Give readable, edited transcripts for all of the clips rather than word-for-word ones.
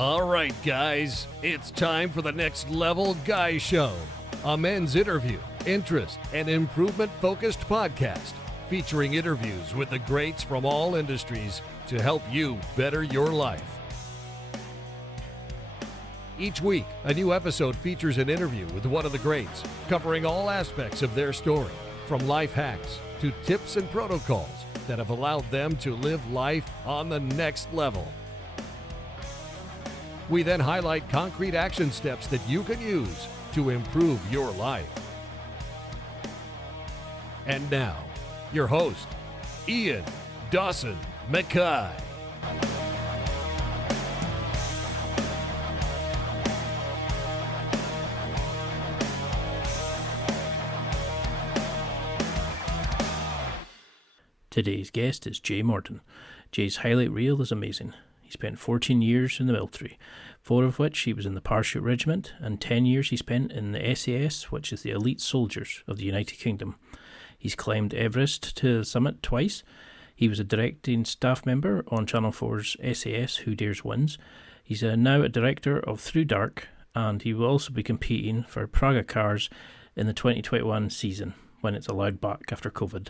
All right, guys, it's time for the Next Level Guy Show, a men's interview, interest, and improvement-focused podcast featuring interviews with the greats from all industries to help you better your life. Each week, a new episode features an interview with one of the greats, covering all aspects of their story, from life hacks to tips and protocols that have allowed them to live life on the next level. We then highlight concrete action steps that you can use to improve your life. And now, your host, Ian Dawson Mackay. Today's guest is Jay Morton. Jay's highlight reel is amazing. He spent 14 years in the military, 4 of which he was in the Parachute Regiment, and 10 years he spent in the SAS, which is the elite soldiers of the United Kingdom. He's climbed Everest to the summit twice. He was a directing staff member on Channel 4's SAS Who Dares Wins. He's now a Director of ThruDark, and he will also be competing for Praga Cars in the 2021 season, when it's allowed back after COVID.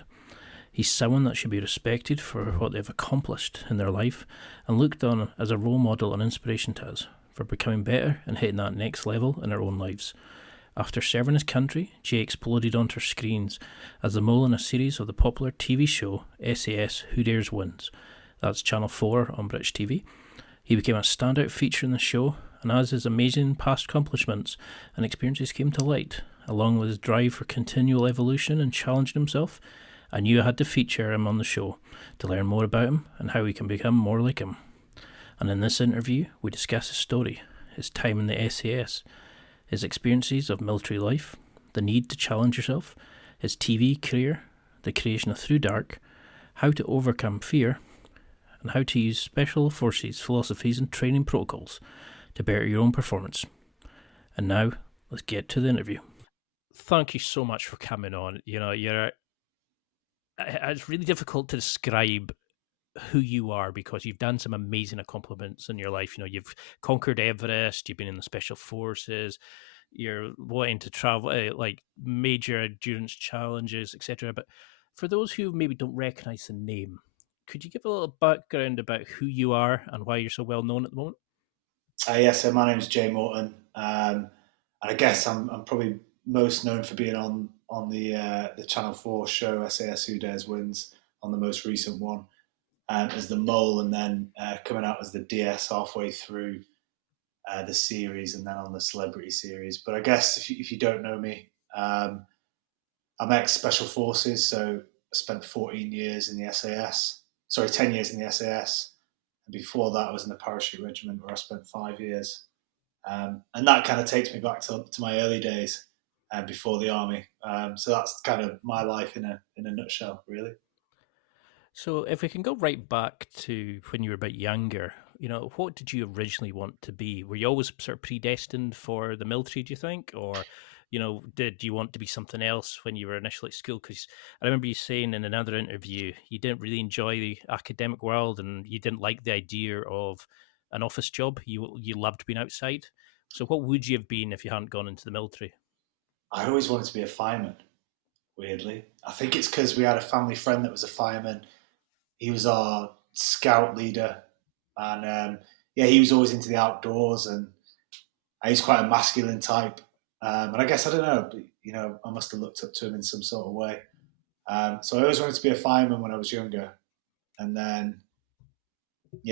He's someone that should be respected for what they've accomplished in their life and looked on as a role model and inspiration to us for becoming better and hitting that next level in our own lives. After serving his country, Jay exploded onto screens as the mole in a series of the popular TV show SAS Who Dares Wins. That's Channel 4 on British TV. He became a standout feature in the show, and as his amazing past accomplishments and experiences came to light, along with his drive for continual evolution and challenging himself, I knew I had to feature him on the show to learn more about him and how we can become more like him. And in this interview, we discuss his story, his time in the SAS, his experiences of military life, the need to challenge yourself, his TV career, the creation of ThruDark, how to overcome fear, and how to use special forces philosophies and training protocols to better your own performance. And now, let's get to the interview. Thank you so much for coming on. It's really difficult to describe who you are because you've done some amazing accomplishments in your life. You've conquered Everest, you've been in the special forces, you're wanting to travel, like major endurance challenges, etc. But for those who maybe don't recognize the name, could you give a little background about who you are and why you're so well known at the moment? Yes, so my name is Jay Morton, and I guess I'm probably most known for being on the Channel 4 show SAS Who Dares Wins, on the most recent one, as the mole, and then coming out as the DS halfway through the series, and then on the celebrity series. But I guess if you don't know me, I'm ex-Special Forces, so I spent 14 years in the SAS. Sorry, 10 years in the SAS. And before that, I was in the Parachute Regiment, where I spent 5 years. And that kind of takes me back to my early days before the army. So that's kind of my life in a nutshell, really. So if we can go right back to when you were a bit younger, what did you originally want to be? Were you always sort of predestined for the military, do you think? Or, did you want to be something else when you were initially at school? Because I remember you saying in another interview, you didn't really enjoy the academic world and you didn't like the idea of an office job. You loved being outside. So what would you have been if you hadn't gone into the military? I always wanted to be a fireman, weirdly. I think it's because we had a family friend that was a fireman. He was our scout leader, and he was always into the outdoors, and he's quite a masculine type. And I guess, I don't know, but, I must have looked up to him in some sort of way. So I always wanted to be a fireman when I was younger. And then,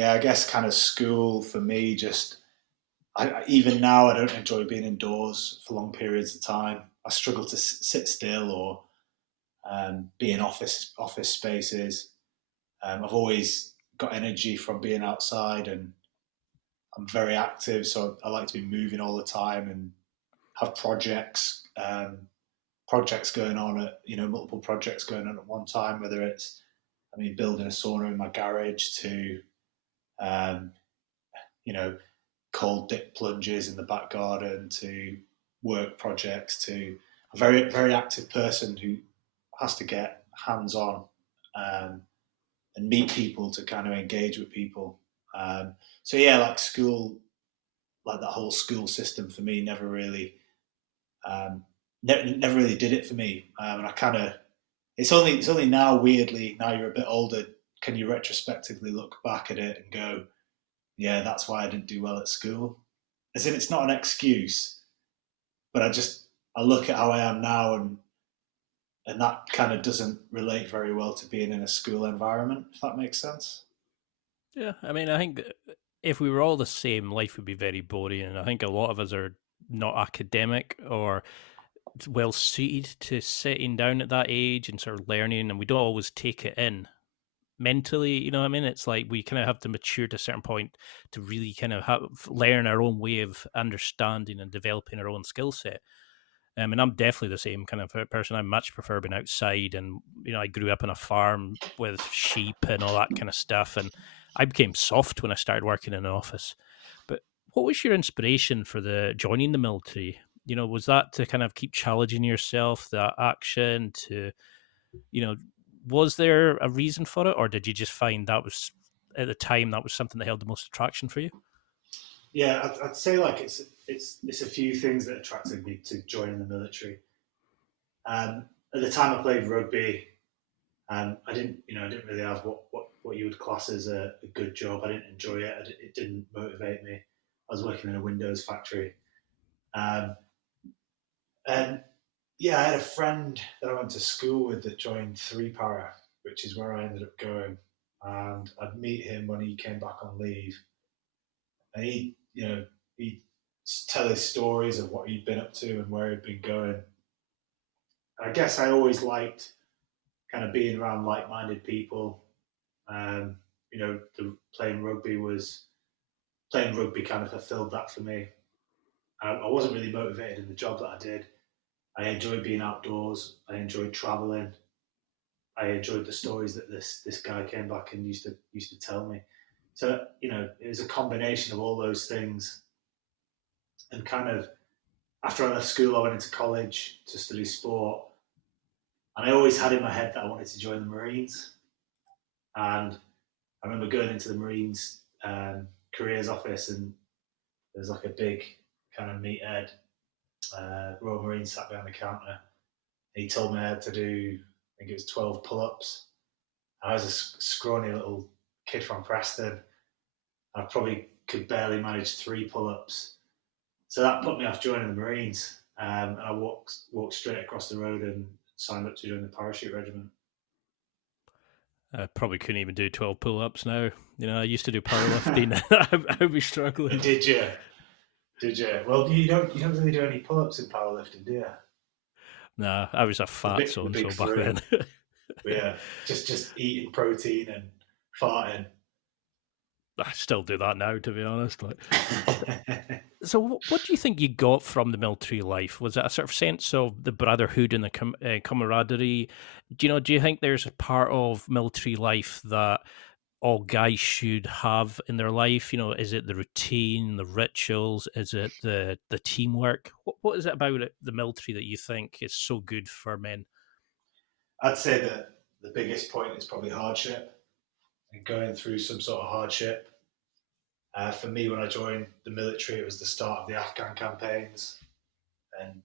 I guess kind of school for me, even now, I don't enjoy being indoors for long periods of time. I struggle to sit still or be in office spaces. I've always got energy from being outside, and I'm very active, so I like to be moving all the time and have projects going on multiple projects going on at one time, whether it's, building a sauna in my garage to, cold dip plunges in the back garden, to work projects, to a very, very active person who has to get hands-on and meet people to kind of engage with people. Like school like that whole school system for me never really never really did it for me. And I kind of it's only now, weirdly, now you're a bit older, can you retrospectively look back at it and go, yeah, that's why I didn't do well at school. As in, it's not an excuse, but I look at how I am now, and that kind of doesn't relate very well to being in a school environment, if that makes sense. Yeah, I mean, I think if we were all the same, life would be very boring. And I think a lot of us are not academic or well suited to sitting down at that age and sort of learning, and we don't always take it in mentally. You know what I mean? It's like we kind of have to mature to a certain point to really kind of learn our own way of understanding and developing our own skill set. And I'm definitely the same kind of person. I much prefer being outside, and I grew up on a farm with sheep and all that kind of stuff. And I became soft when I started working in an office. But what was your inspiration for the joining the military? Was that to kind of keep challenging yourself, that action to, you know, was there a reason for it, or did you just find that was at the time that was something that held the most attraction for you? Yeah, I'd say like it's a few things that attracted me to joining the military. At the time, I played rugby, and I didn't really have what you would class as a good job. I didn't enjoy it. It didn't motivate me. I was working in a Windows factory, um, and yeah, I had a friend that I went to school with that joined Three Para, which is where I ended up going. And I'd meet him when he came back on leave, and he'd tell his stories of what he'd been up to and where he'd been going. And I guess I always liked kind of being around like-minded people. Um, playing rugby kind of fulfilled that for me. I wasn't really motivated in the job that I did. I enjoyed being outdoors. I enjoyed traveling. I enjoyed the stories that this guy came back and used to tell me. So it was a combination of all those things. And kind of after I left school, I went into college to study sport, and I always had in my head that I wanted to join the Marines. And I remember going into the Marines careers office, and there's like a big kind of meathead Royal Marine sat behind the counter. He told me I had to do, I think it was 12 pull-ups. I was a scrawny little kid from Preston. I probably could barely manage 3 pull-ups. So that put me off joining the Marines. And I walked straight across the road and signed up to join the parachute regiment. I probably couldn't even do 12 pull-ups now. I used to do powerlifting. I would be struggling. Did you? Did you? Well, you don't really do any pull-ups in powerlifting, do you? Nah, I was a fat The big so-and-so back three. then. Yeah, just eating protein and farting. I still do that now, to be honest. So, what do you think you got from the military life? Was it a sort of sense of the brotherhood and the camaraderie? Do you think there's a part of military life that all guys should have in their life? Is it the routine, the rituals? Is it the teamwork? What is it about the military that you think is so good for men? I'd say that the biggest point is probably hardship and going through some sort of hardship. For me, when I joined the military, it was the start of the Afghan campaigns, and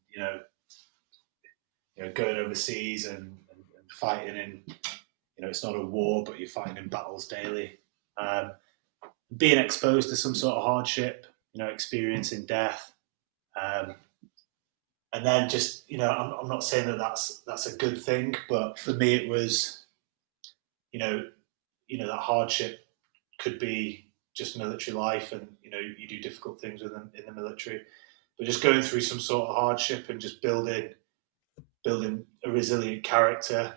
going overseas and fighting in, it's not a war, but you're fighting in battles daily. Um, Being exposed to some sort of hardship, experiencing death, um, and then just, I'm not saying that that's a good thing, but for me, it was, you know, that hardship could be just military life, and you do difficult things with them in the military, but just going through some sort of hardship and just building a resilient character,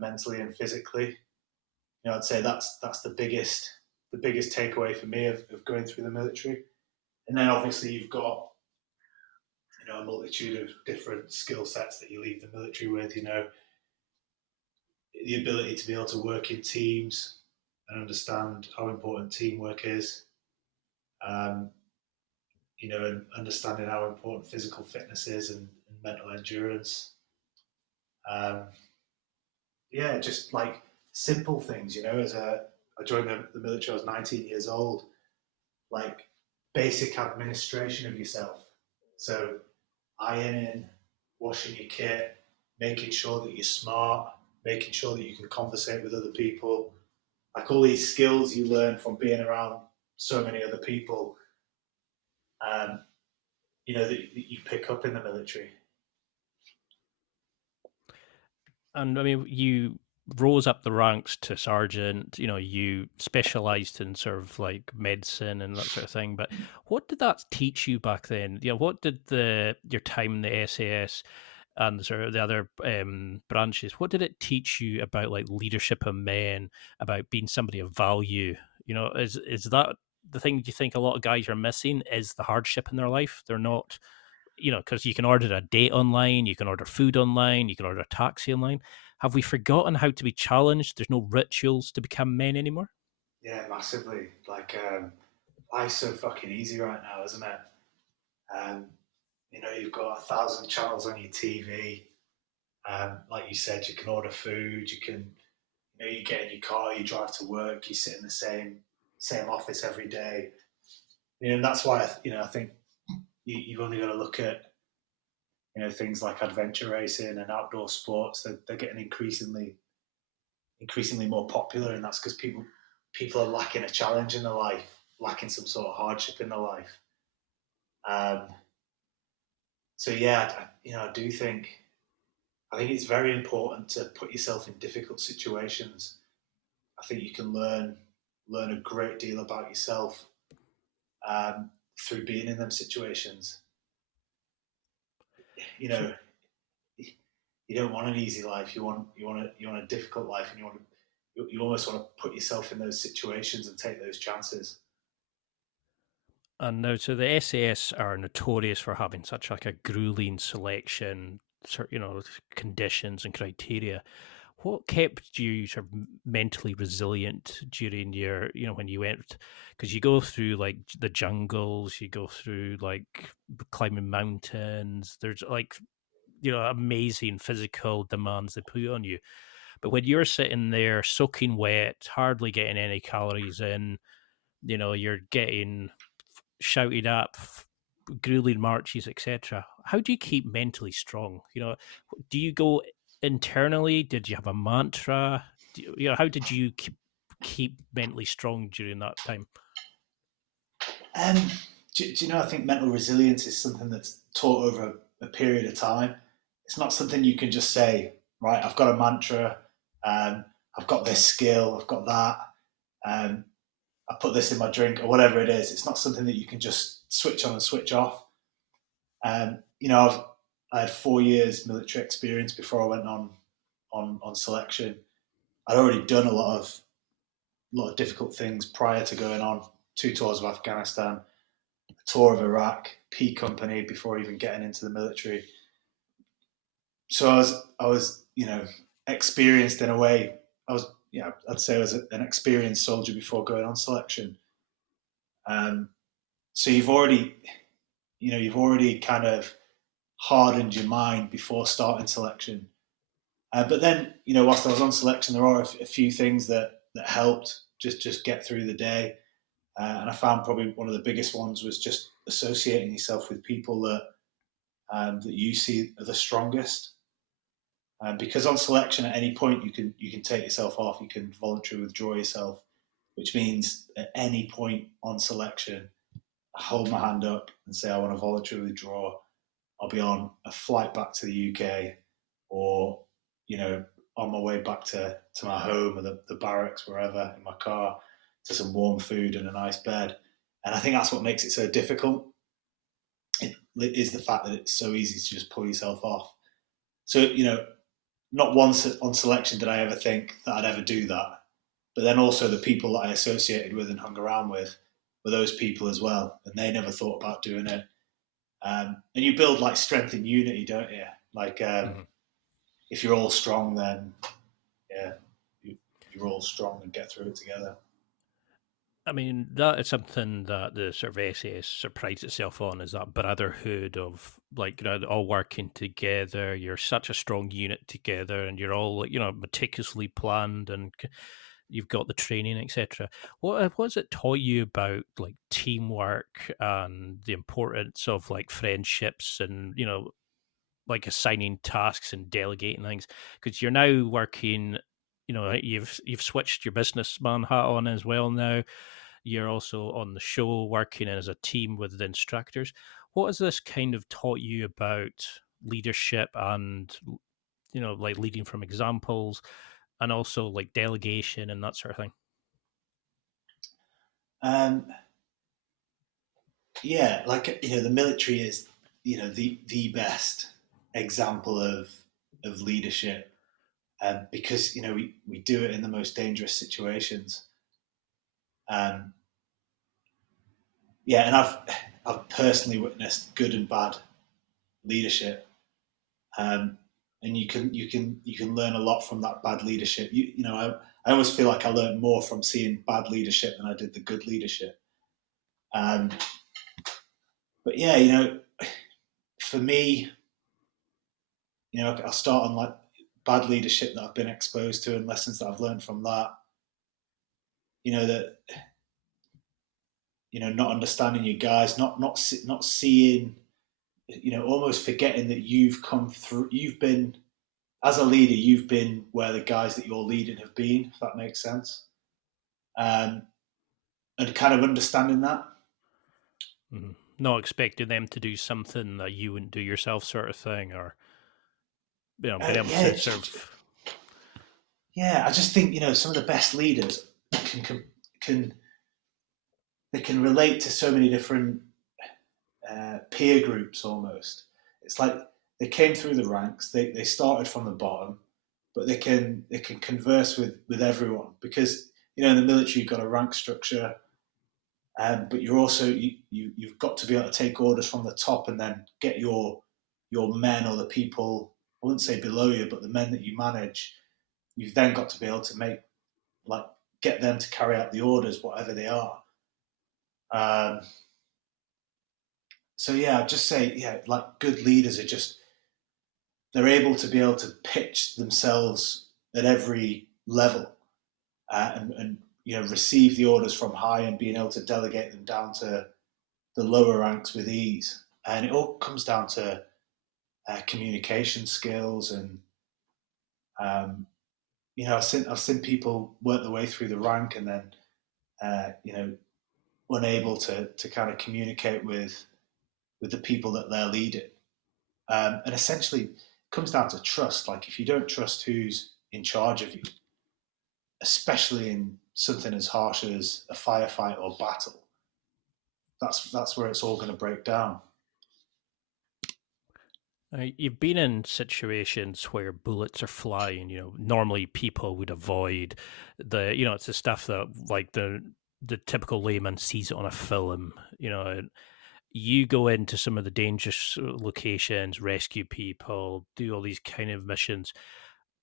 mentally and physically. I'd say that's the biggest takeaway for me of going through the military. And then obviously you've got a multitude of different skill sets that you leave the military with. The ability to be able to work in teams and understand how important teamwork is. Um, and understanding how important physical fitness is, and mental endurance. Um, yeah, just like simple things. I joined the military. I was 19 years old. Like basic administration of yourself. So ironing, washing your kit, making sure that you're smart, making sure that you can conversate with other people, like all these skills you learn from being around so many other people, um, that you pick up in the military. And I mean, you rose up the ranks to sergeant. You specialized in sort of like medicine and that sort of thing. But what did that teach you back then? What did your time in the SAS and sort of the other branches? What did it teach you about like leadership of men, about being somebody of value? Is that the thing you think a lot of guys are missing? Is the hardship in their life? They're not. Because you can order a date online, you can order food online, you can order a taxi online. Have we forgotten how to be challenged? There's no rituals to become men anymore? Yeah, massively. Like, life's so fucking easy right now, isn't it? Um, you've got 1,000 channels on your TV. Like you said, you can order food. You can, you get in your car, you drive to work, you sit in the same office every day. And that's why I think you've only got to look at things like adventure racing and outdoor sports. They're getting increasingly more popular, and that's because people are lacking a challenge in their life, lacking some sort of hardship in their life. So yeah, I do think it's very important to put yourself in difficult situations. I think you can learn a great deal about yourself through being in them situations. You don't want an easy life. You want a difficult life, and you almost want to put yourself in those situations and take those chances. And now, so the SAS are notorious for having such like a grueling selection, conditions and criteria. What kept you sort of mentally resilient during your, when you went? Because you go through like the jungles, you go through like climbing mountains. There's like, amazing physical demands they put on you. But when you're sitting there soaking wet, hardly getting any calories in, you're getting shouted at, grueling marches, etc. How do you keep mentally strong? Do you go internally? Did you have a mantra? How did you keep mentally strong during that time? Do you know? I think mental resilience is something that's taught over a period of time. It's not something you can just say, right? I've got a mantra. I've got this skill. I've got that. I put this in my drink, or whatever it is. It's not something that you can just switch on and switch off. I had 4 years military experience before I went on selection. I'd already done a lot of difficult things prior to going on 2 tours of Afghanistan, a tour of Iraq, P Company before even getting into the military. So I was experienced in a way. I'd say I was an experienced soldier before going on selection. So you've already kind of hardened your mind before starting selection. But then, whilst I was on selection, there are a few things that helped just get through the day. And I found probably one of the biggest ones was just associating yourself with people that you see are the strongest. Because on selection, at any point you can take yourself off, you can voluntarily withdraw yourself, which means at any point on selection, I hold my hand up and say I want to voluntarily withdraw. I'll be on a flight back to the UK, or on my way back to my home or the barracks, wherever, in my car, to some warm food and a nice bed. And I think that's what makes it so difficult. It is the fact that it's so easy to just pull yourself off. So, not once on selection did I ever think that I'd ever do that. But then also the people that I associated with and hung around with were those people as well. And they never thought about doing it. And you build like strength in unity, don't you? Like, if you're all strong, then yeah, you're all strong and get through it together. I mean, that is something that the sort of SAS surprised itself on, is that brotherhood of like, all working together. You're such a strong unit together, and you're all, meticulously planned, and you've got the training, etc. What's it taught you about like teamwork and the importance of like friendships and like assigning tasks and delegating things? Because you're now working, you've switched your businessman hat on as well now. You're also on the show working as a team with the instructors. What has this kind of taught you about leadership and like leading from examples and also like delegation and that sort of thing? Um, yeah, like the military is the best example of leadership, because we do it in the most dangerous situations. Um, yeah, and I've personally witnessed good and bad leadership, and you can learn a lot from that bad leadership. I always feel like I learned more from seeing bad leadership than I did the good leadership. Um, but yeah, for me, I'll start on like bad leadership that I've been exposed to and lessons that I've learned from that. That not understanding your guys, not seeing, almost forgetting that you've come through. You've been as a leader, you've been where the guys that you're leading have been. If that makes sense, um, and kind of understanding that. Mm-hmm. Not expecting them to do something that you wouldn't do yourself, sort of thing, or being able Yeah, to sort of. yeah. I just think some of the best leaders can they can relate to so many different peer groups almost. It's like they came through the ranks. They started from the bottom, but they can converse with everyone because in the military you've got a rank structure, but you're also you've got to be able to take orders from the top and then get your men or the people, I wouldn't say below you, but the men that you manage. You've then got to be able to get them to carry out the orders, whatever they are. Um, so yeah, I'd just say like good leaders are just they're able to be able to pitch themselves at every level, and receive the orders from high and being able to delegate them down to the lower ranks with ease. And it all comes down to communication skills and um, I've seen people work their way through the rank and then uh, you know unable to kind of communicate with the people that they're leading. And essentially, it comes down to trust. Like if you don't trust who's in charge of you, especially in something as harsh as a firefight or battle, that's where it's all going to break down. You've been in situations where bullets are flying. Normally people would avoid it's the stuff that like the typical layman sees it on a film. You go into some of the dangerous locations, rescue people, do all these kind of missions.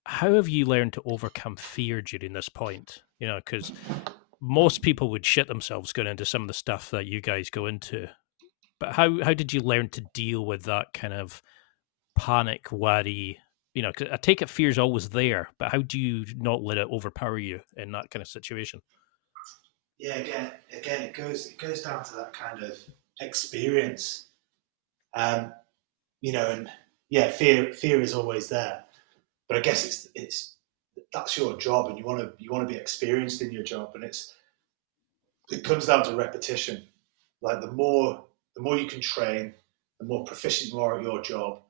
How have you learned to overcome fear during this point? Because most people would shit themselves going into some of the stuff that you guys go into. But how did you learn to deal with that kind of panic, worry? 'Cause I take it fear's always there, but how do you not let it overpower you in that kind of situation? Yeah, again, it goes down to that kind of experience, um, and yeah, fear is always there, but I guess it's that's your job, and you want to be experienced in your job, and it comes down to repetition. Like the more you can train, the more proficient you are at your job,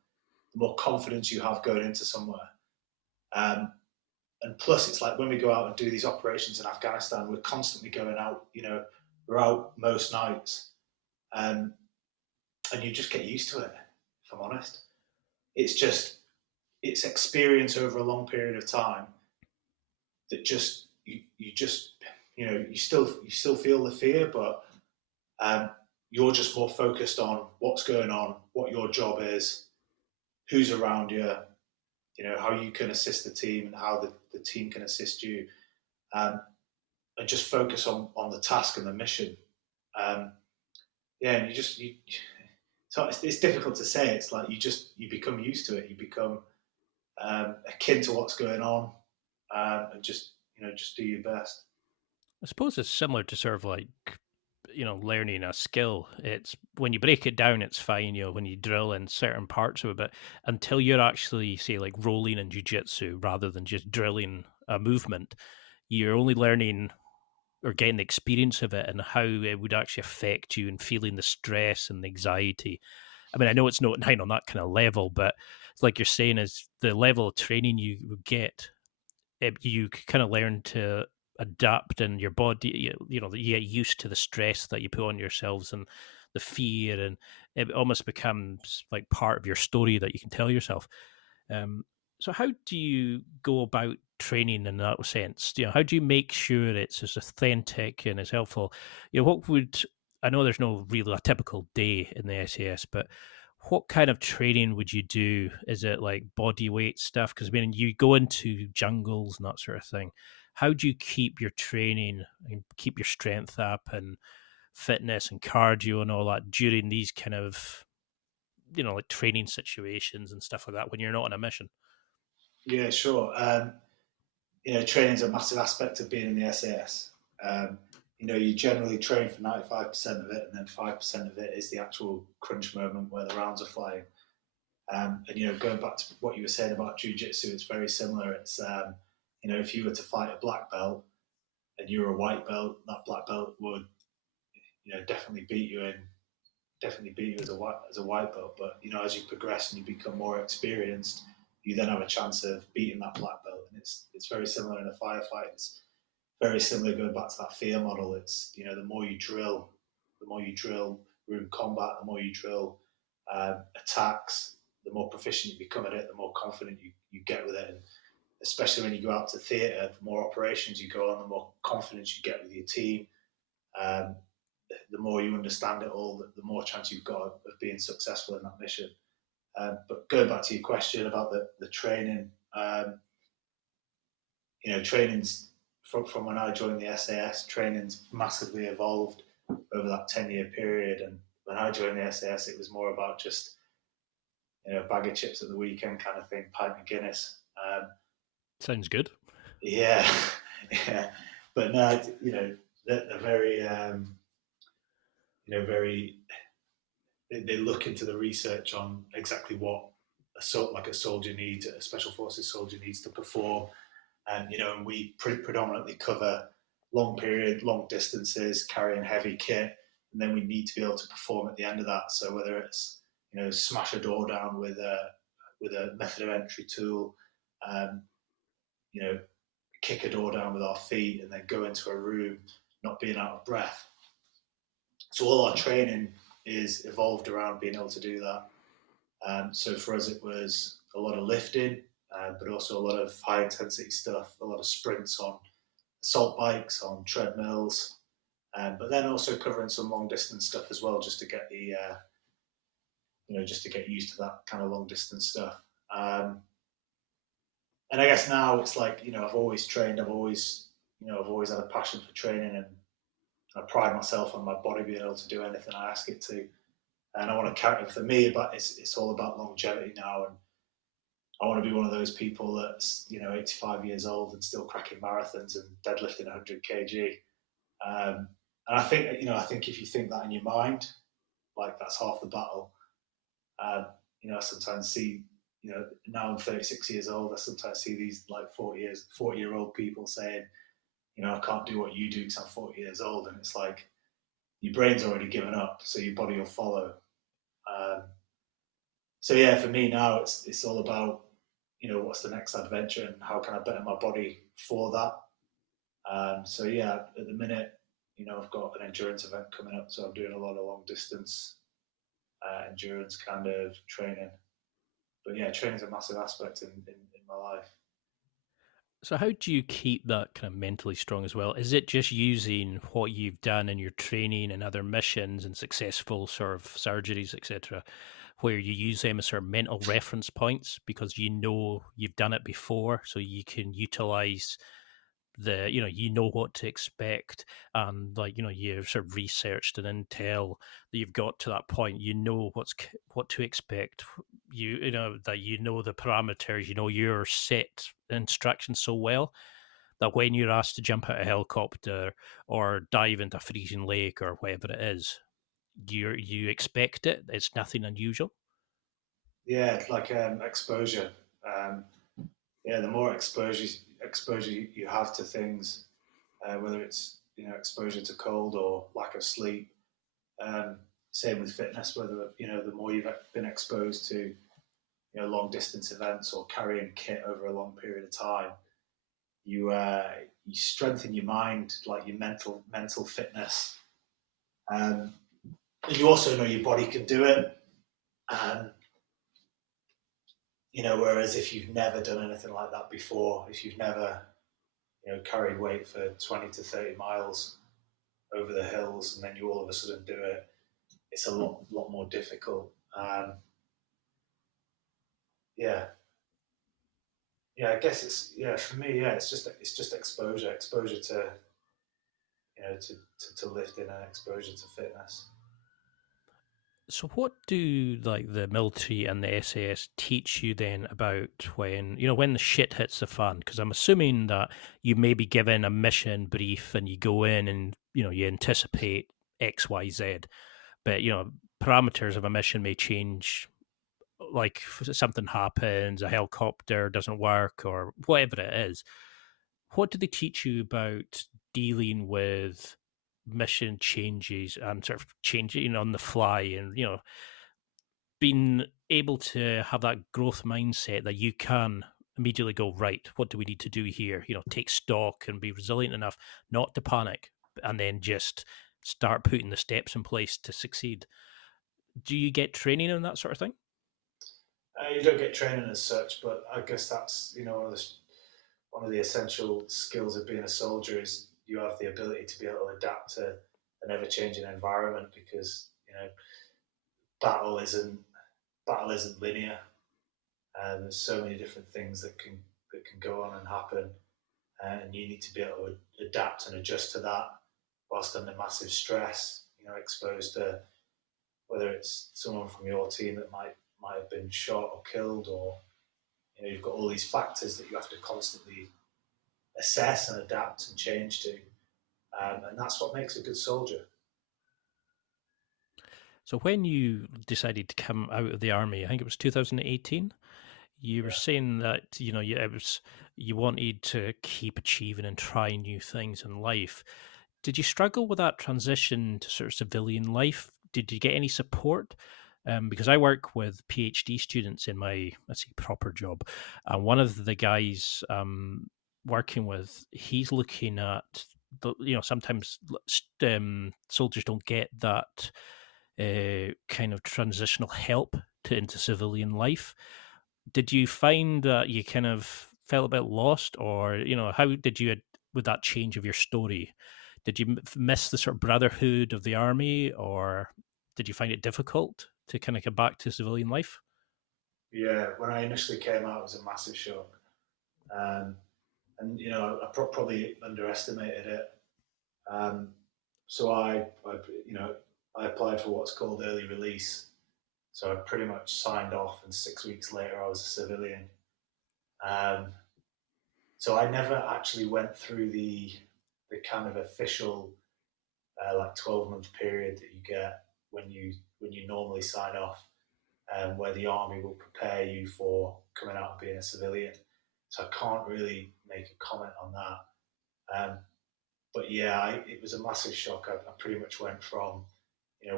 the more confidence you have going into somewhere. Um, and plus, it's like when we go out and do these operations in Afghanistan, we're constantly going out. We're out most nights, um, and you just get used to it. If I'm honest, it's experience over a long period of time that you still feel the fear, but um, you're just more focused on what's going on, what your job is, who's around you, how you can assist the team and how the team can assist you, um, and just focus on the task and the mission. Um, yeah, and so it's difficult to say. It's like you become used to it. You become akin to what's going on, and just just do your best. I suppose it's similar to sort of like, learning a skill. It's when you break it down, it's fine, when you drill in certain parts of it, but until you're actually, say, like rolling in jiu-jitsu rather than just drilling a movement, you're only learning or getting the experience of it and how it would actually affect you and feeling the stress and the anxiety. I mean, I know it's not nine on that kind of level, but it's like you're saying, is the level of training you would get, you kind of learn to adapt, and your body, you get used to the stress that you put on yourselves and the fear, and it almost becomes like part of your story that you can tell yourself. So how do you go about training in that sense? How do you make sure it's as authentic and as helpful? What would, I know there's no really a typical day in the SAS, but what kind of training would you do? Is it like body weight stuff? Because I mean, you go into jungles and that sort of thing. How do you keep your training and keep your strength up and fitness and cardio and all that during these kind of, like training situations and stuff like that when you're not on a mission? Yeah, sure. Training's a massive aspect of being in the SAS. You generally train for 95% of it, and then 5% of it is the actual crunch moment where the rounds are flying. And going back to what you were saying about jiu-jitsu, it's very similar. It's if you were to fight a black belt and you're a white belt, that black belt would definitely beat you as a white belt. But as you progress and you become more experienced, you then have a chance of beating that black belt. And it's very similar in a firefight. It's very similar going back to that fear model. It's the more you drill room combat, the more you drill attacks, the more proficient you become at it, the more confident you get with it. And especially when you go out to theatre, the more operations you go on, the more confidence you get with your team. The more you understand it all, the more chance you've got of being successful in that mission. But going back to your question about the training, training's from when I joined the SAS, training's massively evolved over that 10-year period. And when I joined the SAS, it was more about just bag of chips at the weekend kind of thing, pint of Guinness. Sounds good. Yeah, yeah. But no, they're very, very. They look into the research on exactly what a soldier needs, a special forces soldier needs to perform, and we predominantly cover long distances, carrying heavy kit, and then we need to be able to perform at the end of that. So whether it's smash a door down with a method of entry tool, kick a door down with our feet, and then go into a room not being out of breath. So all our training is evolved around being able to do that. So for us, it was a lot of lifting, but also a lot of high intensity stuff, a lot of sprints on assault bikes, on treadmills, but then also covering some long distance stuff as well, just to get just to get used to that kind of long distance stuff. And I guess now it's like, I've always trained, I've always had a passion for training, and I pride myself on my body being able to do anything I ask it to. And I want to carry it for me, but it's all about longevity now. And I want to be one of those people that's, 85 years old and still cracking marathons and deadlifting 100 kg. And I think if you think that in your mind, like that's half the battle. I sometimes see, now I'm 36 years old, I sometimes see these like 40-year-old people saying, I can't do what you do because I'm 40 years old. And it's like, your brain's already given up, so your body will follow. So yeah, for me now, it's all about, what's the next adventure and how can I better my body for that. So yeah, at the minute, I've got an endurance event coming up, so I'm doing a lot of long distance endurance kind of training. But yeah, training's a massive aspect in my life. So how do you keep that kind of mentally strong as well? Is it just using what you've done in your training and other missions and successful sort of surgeries, etc., where you use them as sort of mental reference points because you've done it before, so you can utilize what to expect, and you've sort of researched and intel that you've got to that point, what to expect, that the parameters, your set instructions so well. that when you're asked to jump out a helicopter or dive into a freezing lake or whatever it is, you expect it. It's nothing unusual. Yeah, like exposure. Um, yeah, the more exposure you have to things, whether it's exposure to cold or lack of sleep. Um, Same with fitness. Whether the more you've been exposed to long distance events or carrying kit over a long period of time, you strengthen your mind, like your mental fitness. And you also know your body can do it. And whereas if you've never done anything like that before, if you've never carried weight for 20 to 30 miles over the hills, and then you all of a sudden do it, it's a lot more difficult. Yeah, yeah. I guess it's for me. Yeah, it's just exposure to to lifting and exposure to fitness. So, what do like the military and the SAS teach you then about when the shit hits the fan? Because I'm assuming that you may be given a mission brief and you go in and you anticipate X, Y, Z, but parameters of a mission may change. Like if something happens, a helicopter doesn't work, or whatever it is. What do they teach you about dealing with mission changes and sort of changing on the fly, and being able to have that growth mindset that you can immediately go, right, what do we need to do here? Take stock and be resilient enough not to panic, and then just start putting the steps in place to succeed. Do you get training on that sort of thing? You don't get training as such, but I guess that's one of the essential skills of being a soldier is you have the ability to be able to adapt to an ever changing environment, because battle isn't battle isn't linear, and there's so many different things that can go on and happen, and you need to be able to adapt and adjust to that whilst under massive stress. Exposed to whether it's someone from your team that might have been shot or killed, or you've got all these factors that you have to constantly assess and adapt and change to, and that's what makes a good soldier. So when you decided to come out of the army, I think it was 2018, you were Yeah. saying that you wanted to keep achieving and trying new things in life. Did you struggle with that transition to sort of civilian life? Did you get any support? Because I work with PhD students in my, let's say, proper job, and one of the guys working with, he's looking at sometimes soldiers don't get that kind of transitional help into civilian life. Did you find that you kind of felt a bit lost, or how did you, with that change of your story, did you miss the sort of brotherhood of the army, or did you find it difficult to kind of get back to civilian life? Yeah, when I initially came out, it was a massive shock, um, and I probably underestimated it. Um, so I applied for what's called early release. So I pretty much signed off, and 6 weeks later, I was a civilian. Um, so I never actually went through the kind of official like 12-month period that you get when you normally sign off, where the army will prepare you for coming out and being a civilian. So I can't really make a comment on that. But yeah, it was a massive shock. I pretty much went from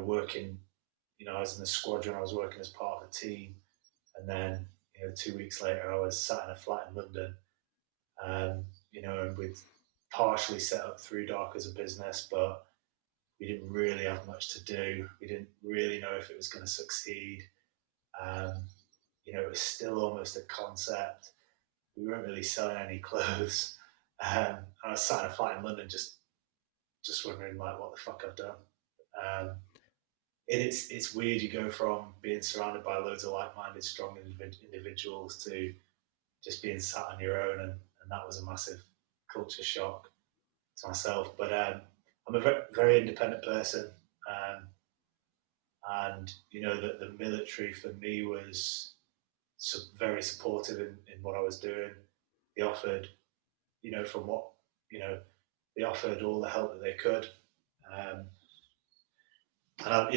working, I was in the squadron, I was working as part of a team, and then 2 weeks later I was sat in a flat in London, and we'd partially set up ThruDark as a business, but we didn't really have much to do. We didn't really know if it was going to succeed. Um, it was still almost a concept. We weren't really selling any clothes. I was sat in a flat in London, just wondering like what the fuck I've done. Um, it's weird. You go from being surrounded by loads of like-minded, strong individuals to just being sat on your own, and that was a massive culture shock to myself. But I'm a very, very independent person, um, and that the military for me was very supportive in what I was doing. They offered from what, they offered all the help that they could. And I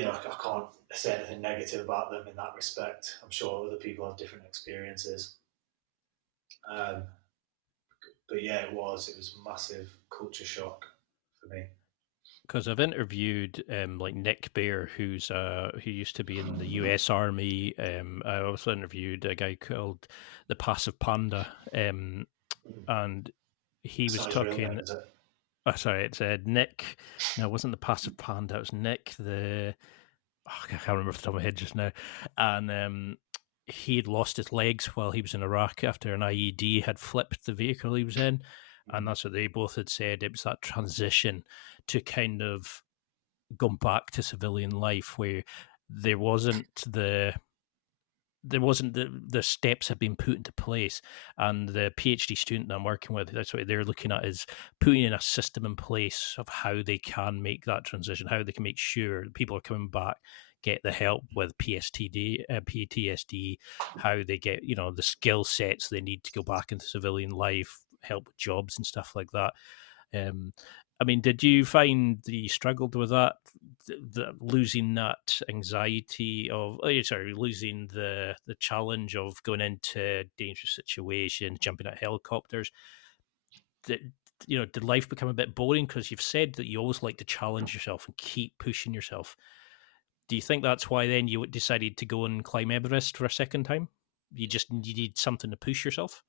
can't say anything negative about them in that respect. I'm sure other people have different experiences. But yeah, it was a massive culture shock for me. Because I've interviewed like Nick Bear, who used to be in the U.S. Army. I also interviewed a guy called the Passive Panda, and he was talking. Name, is it? Oh, sorry, it said Nick. No, it wasn't the Passive Panda. It was Nick the. I can't remember off the top of my head just now, and he had lost his legs while he was in Iraq after an IED had flipped the vehicle he was in. And that's what they both had said. It was that transition to kind of going back to civilian life where there wasn't the steps had been put into place. And the PhD student that I'm working with, that's what they're looking at, is putting in a system in place of how they can make that transition, how they can make sure people are coming back, get the help with PTSD, how they get, the skill sets they need to go back into civilian life, help with jobs and stuff like that. I mean, did you find that you struggled with that, losing that anxiety of, losing the challenge of going into dangerous situations, jumping out helicopters? Did life become a bit boring? Because you've said that you always like to challenge yourself and keep pushing yourself. Do you think that's why then you decided to go and climb Everest for a second time? You need something to push yourself?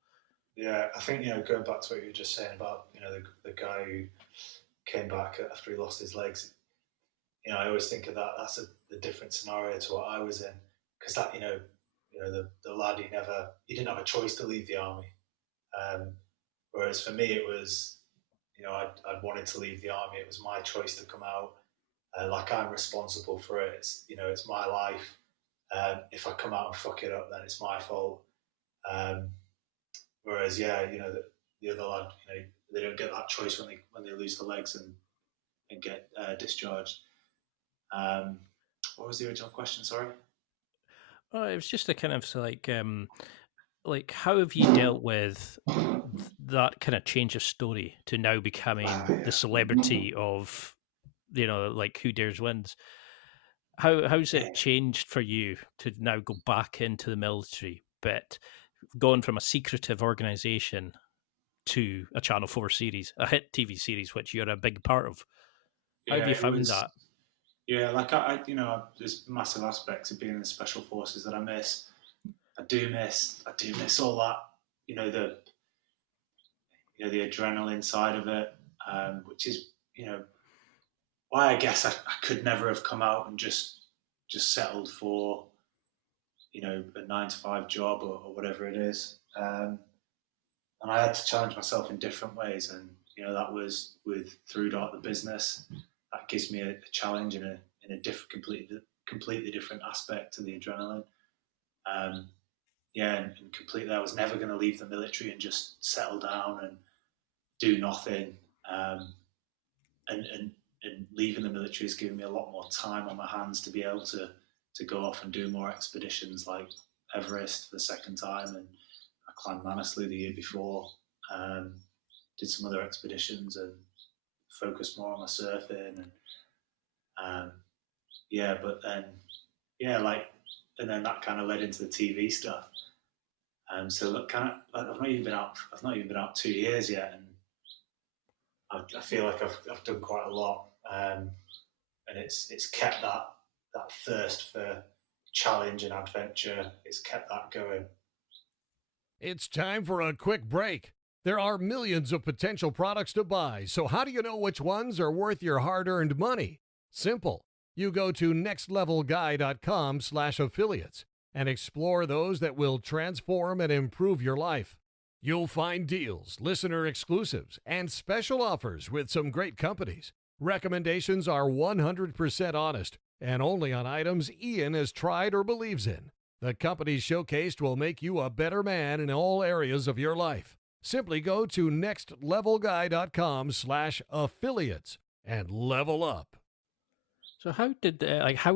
Yeah, I think, going back to what you were just saying about, the guy who came back after he lost his legs, I always think of that. That's a different scenario to what I was in, because that, the lad, he didn't have a choice to leave the army. Whereas for me, it was, I'd wanted to leave the army. It was my choice to come out. Like, I'm responsible for it. It's my life. If I come out and fuck it up, then it's my fault. Whereas, the other lad, they don't get that choice when they lose the legs and get discharged. What was the original question? Sorry. Oh, it was just a kind of like how have you dealt with that kind of change of story to now becoming the celebrity of, like Who Dares Wins? How's it changed for you to now go back into the military, but going from a secretive organization to a Channel 4 series, a hit TV series, which you're a big part of? How have you found that? Yeah, like there's massive aspects of being in the special forces that I miss. I do miss all that, the adrenaline side of it, which is, why I guess I could never have come out and just settled for, a 9-to-5 job or whatever it is. And I had to challenge myself in different ways, and that was with ThruDark, the business. That gives me a challenge in a different, completely different aspect to the adrenaline. And completely, I was never going to leave the military and just settle down and do nothing. And leaving the military has given me a lot more time on my hands to be able to go off and do more expeditions, like Everest for the second time, and I climbed Manaslu the year before. Did some other expeditions and focused more on my surfing, and and then that kind of led into the TV stuff. So look, I've not even been out 2 years yet, and I feel like I've done quite a lot, and it's kept that thirst for challenge and adventure. It's kept that going. It's time for a quick break. There are millions of potential products to buy, so how do you know which ones are worth your hard-earned money? Simple. You go to nextlevelguy.com/affiliates and explore those that will transform and improve your life. You'll find deals, listener exclusives, and special offers with some great companies. Recommendations are 100% honest and only on items Ian has tried or believes in. The companies showcased will make you a better man in all areas of your life. Simply go to nextlevelguy.com/affiliates and level up. So how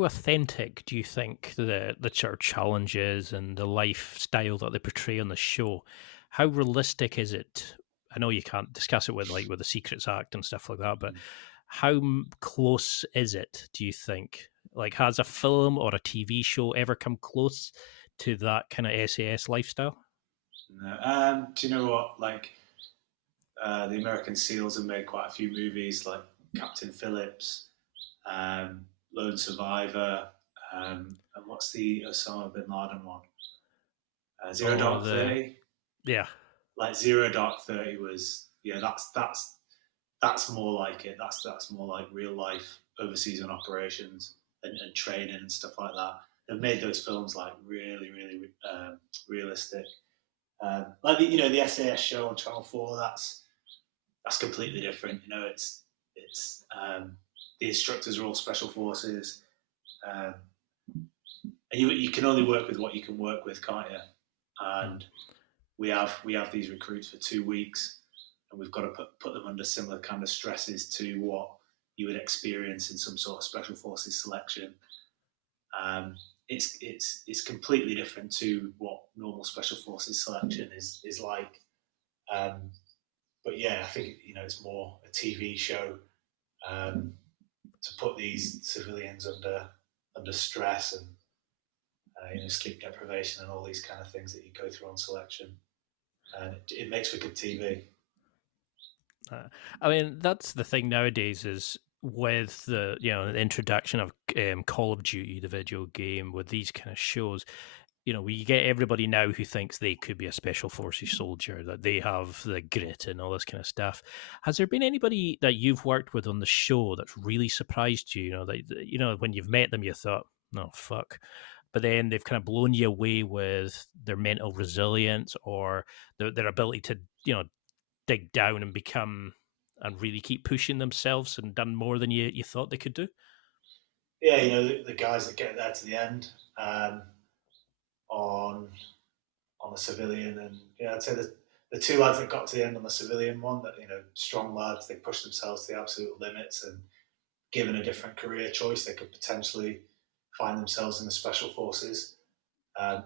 authentic do you think the sort of challenges and the lifestyle that they portray on the show? How realistic is it? I know you can't discuss it with the Secrets Act and stuff like that, but how close is it, do you think? Like, has a film or a TV show ever come close to that kind of SAS lifestyle? No. Do you know what? Like, the American SEALs have made quite a few movies, like Captain Phillips, Lone Survivor, and what's the Osama bin Laden one? Zero Dark 30. Yeah. Like Zero Dark 30 was, that's more like it. That's more like real life overseas and operations and training and stuff like that. They've made those films like really, really realistic. Like the SAS show on Channel 4. That's completely different. It's the instructors are all special forces, and you can only work with what you can work with, can't you? And we have these recruits for 2 weeks, and we've got to put them under similar kind of stresses to what you would experience in some sort of special forces selection. It's completely different to what normal special forces selection is like. But yeah, I think it's more a TV show to put these civilians under stress and sleep deprivation and all these kind of things that you go through on selection, and it makes for good TV. I mean, that's the thing nowadays is with the introduction of Call of Duty, the video game, with these kind of shows, we get everybody now who thinks they could be a special forces soldier, that they have the grit and all this kind of stuff. Has there been anybody that you've worked with on the show that's really surprised you? That when you've met them, you thought, "No, fuck," but then they've kind of blown you away with their mental resilience or their ability to dig down and become and really keep pushing themselves and done more than you thought they could do? Yeah, the guys that get there to the end on the civilian, and I'd say the two lads that got to the end on the civilian one, that strong lads, they pushed themselves to the absolute limits, and given a different career choice, they could potentially find themselves in the special forces.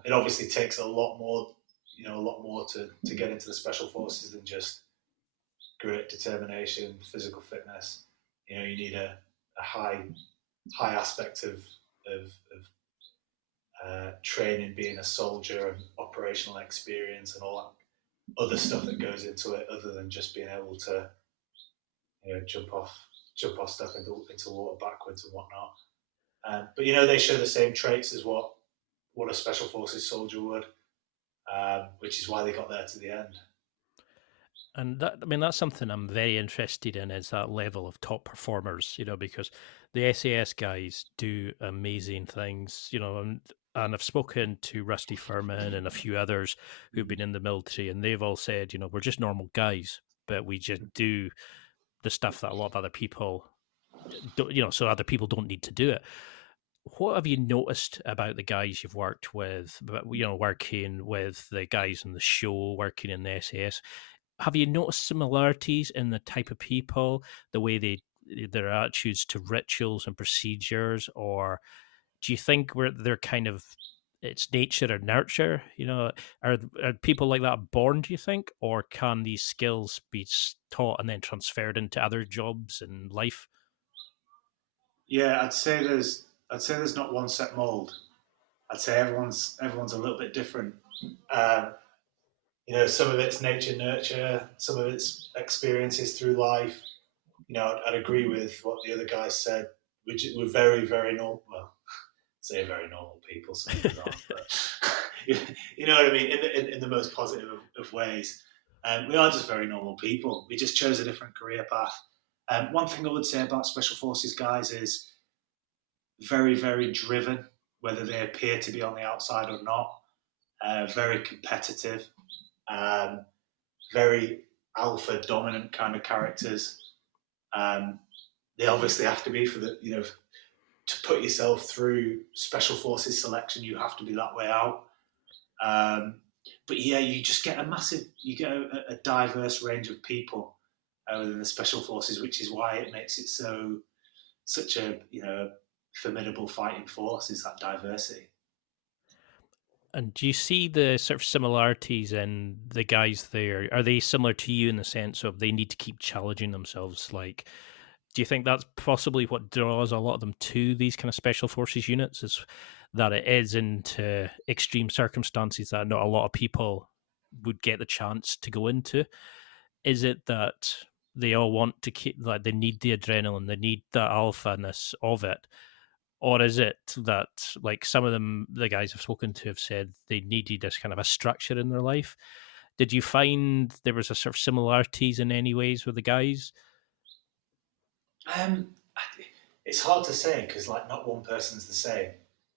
It obviously takes a lot more to get into the special forces than just grit, determination, physical fitness. You need a high aspect of training, being a soldier, and operational experience, and all that other stuff that goes into it, other than just being able to jump off stuff into water backwards and whatnot. But they show the same traits as what a special forces soldier would, which is why they got there to the end. And that's something I'm very interested in, is that level of top performers, because the SAS guys do amazing things, and I've spoken to Rusty Furman and a few others who've been in the military, and they've all said, we're just normal guys, but we just do the stuff that a lot of other people don't, so other people don't need to do it. What have you noticed about the guys you've worked with, working with the guys in the show, working in the SAS? Have you noticed similarities in the type of people, the way their attitudes to rituals and procedures, or do you think they're kind of, it's nature or nurture? Are people like that born, do you think, or can these skills be taught and then transferred into other jobs and life? Yeah, I'd say there's not one set mold. I'd say everyone's a little bit different. Some of it's nature, nurture, some of it's experiences through life. I'd agree with what the other guys said. We're very, very normal. Well, say very normal people, some of us aren't, but you know what I mean, in the most positive of ways. We are just very normal people. We just chose a different career path. One thing I would say about special forces guys is very, very driven, whether they appear to be on the outside or not. Very competitive. Very alpha dominant kind of characters. They obviously have to be for the to put yourself through special forces selection. You have to be that way out. But yeah, you just get a diverse range of people within the special forces, which is why it makes it such a formidable fighting force, is that diversity. And do you see the sort of similarities in the guys there? Are they similar to you in the sense of they need to keep challenging themselves? Like, do you think that's possibly what draws a lot of them to these kind of special forces units? Is that it is into extreme circumstances that not a lot of people would get the chance to go into? Is it that they all want to keep, like, they need the adrenaline, they need the alpha-ness of it? Or is it that, like, some of them, the guys I've spoken to have said they needed this kind of a structure in their life? Did you find there was a sort of similarities in any ways with the guys? Um, it's hard to say because like not one person's the same,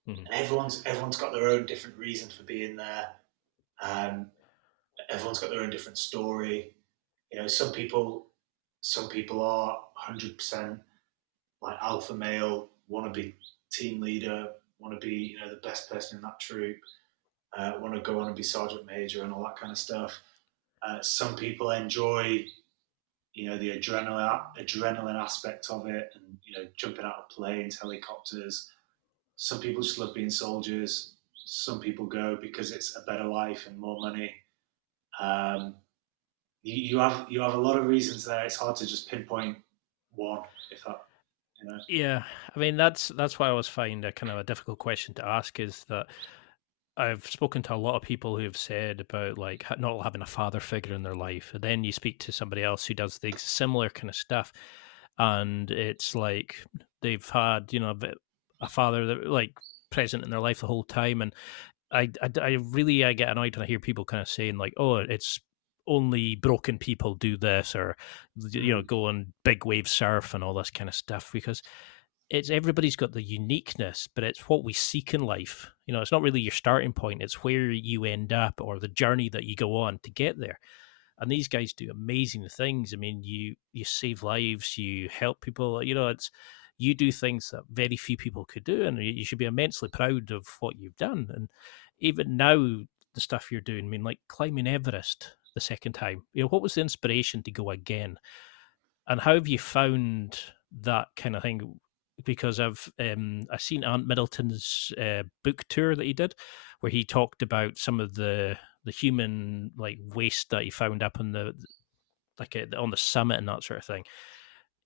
Mhm. and everyone's got their own different reason for being there. Um, everyone's got their own different story. You know, some people are 100% like alpha male, want to be team leader, want to be the best person in that troop, want to go on and be sergeant major and all that kind of stuff. Some people enjoy the adrenaline aspect of it, and jumping out of planes, helicopters. Some people just love being soldiers. Some people go because it's a better life and more money. Um, you have a lot of reasons there. It's hard to just pinpoint one, if that you know. Yeah, I mean that's why I always find a kind of a difficult question to ask is that I've spoken to a lot of people who have said about like not having a father figure in their life, and then you speak to somebody else who does the similar kind of stuff, and it's like they've had a father that like present in their life the whole time, and I get annoyed when I hear people kind of saying like, oh, it's only broken people do this, or Mm, go on big wave surf and all this kind of stuff, because it's everybody's got the uniqueness, but it's what we seek in life. It's not really your starting point; it's where you end up or the journey that you go on to get there. And these guys do amazing things. I mean, you save lives, you help people. It's you do things that very few people could do, and you should be immensely proud of what you've done. And even now, the stuff you're doing. I mean, like climbing Everest the second time. What was the inspiration to go again? And how have you found that kind of thing? Because I've seen Ant Middleton's book tour that he did, where he talked about some of the human like waste that he found up on the on the summit and that sort of thing.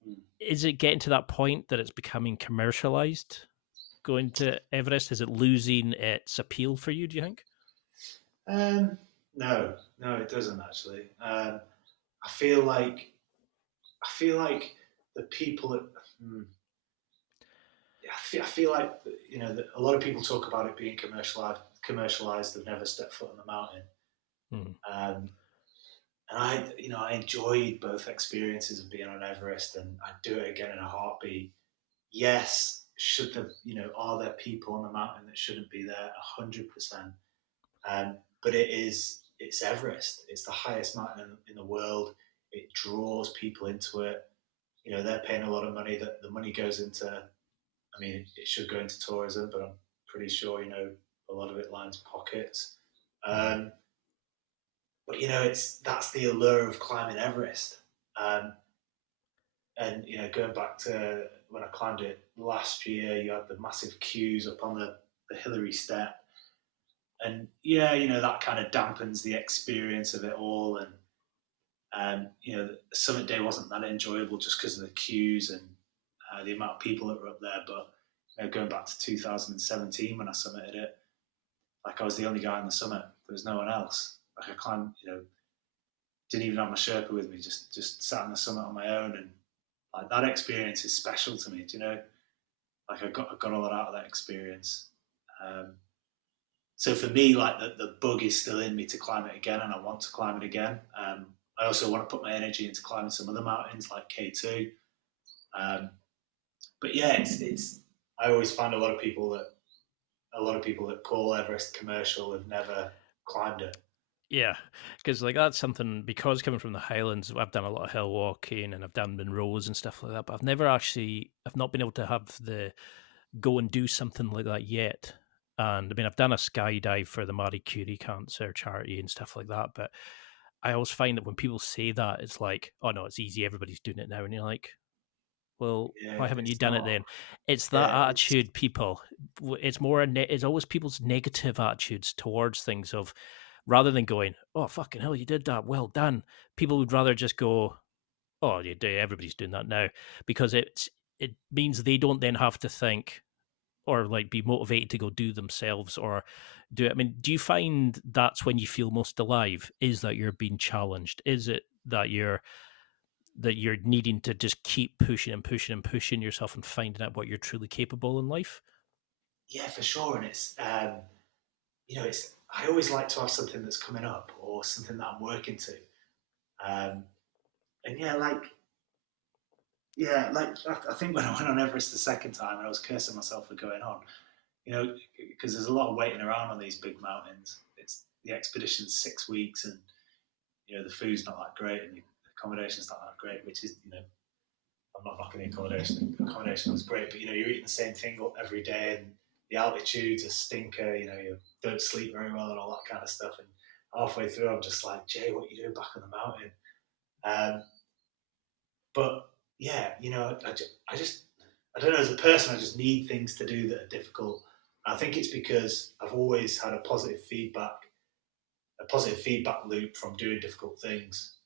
mm. Is it getting to that point that it's becoming commercialized? Going to Everest, is it losing its appeal for you? Do you think? Um, no, no, it doesn't actually. I feel like I feel like the people that hmm, I feel like that a lot of people talk about it being commercialized. Commercialized, they've never stepped foot on the mountain. Mm, Um, and I enjoyed both experiences of being on Everest, and I'd do it again in a heartbeat. Yes, should there, are there people on the mountain that shouldn't be there? 100%. But it's Everest. It's the highest mountain in the world. It draws people into it. They're paying a lot of money. That the money goes into. I mean, it should go into tourism, but I'm pretty sure a lot of it lines pockets. mm, Um, but that's the allure of climbing Everest. Um, and going back to when I climbed it last year, you had the massive queues up on the Hillary step, and yeah, that kind of dampens the experience of it all. And the summit day wasn't that enjoyable just because of the queues and the amount of people that were up there. But going back to 2017 when I summited it, like I was the only guy on the summit. There was no one else. Like I climbed, didn't even have my Sherpa with me. Just sat on the summit on my own, and like that experience is special to me. Do you know? Like I got a lot out of that experience. Um, so for me, like the bug is still in me to climb it again, and I want to climb it again. I also want to put my energy into climbing some other mountains like K2. Um, but yeah, it's. I always find a lot of people that call Everest commercial have never climbed it. yeah, because like that's something, because coming from the Highlands, I've done a lot of hill walking and I've done Monroes and stuff like that, but I've not been able to have the go and do something like that yet. And I mean, I've done a skydive for the Marie Curie Cancer Charity and stuff like that, but I always find that when people say that, it's like, oh no, it's easy, everybody's doing it now, and you're like, Well, Yeah, why haven't you it's done it not. then? It's that Yeah, it's attitude, people. It's more, it's always people's negative attitudes towards things of, rather than going, oh, fucking hell, you did that, well done. People would rather just go, oh, you do, everybody's doing that now, because it means they don't then have to think or like be motivated to go do themselves or do it. I mean, do you find that's when you feel most alive? Is that you're being challenged? Is it that you're needing to just keep pushing and pushing and pushing yourself and finding out what you're truly capable in life? yeah, for sure. And it's it's I always like to have something that's coming up or something that I'm working to. Um, and I think when I went on Everest the second time, and I was cursing myself for going on, because there's a lot of waiting around on these big mountains. It's the expedition's 6 weeks, and the food's not that great, and the accommodation's not that great. Which is, I'm not knocking the accommodation. The accommodation was great, but you're eating the same thing every day, and the altitude's a stinker. You don't sleep very well and all that kind of stuff. And halfway through, I'm just like, Jay, what are you doing back on the mountain? Um, but yeah, I don't know. As a person, I just need things to do that are difficult. I think it's because I've always had a positive feedback loop from doing difficult things.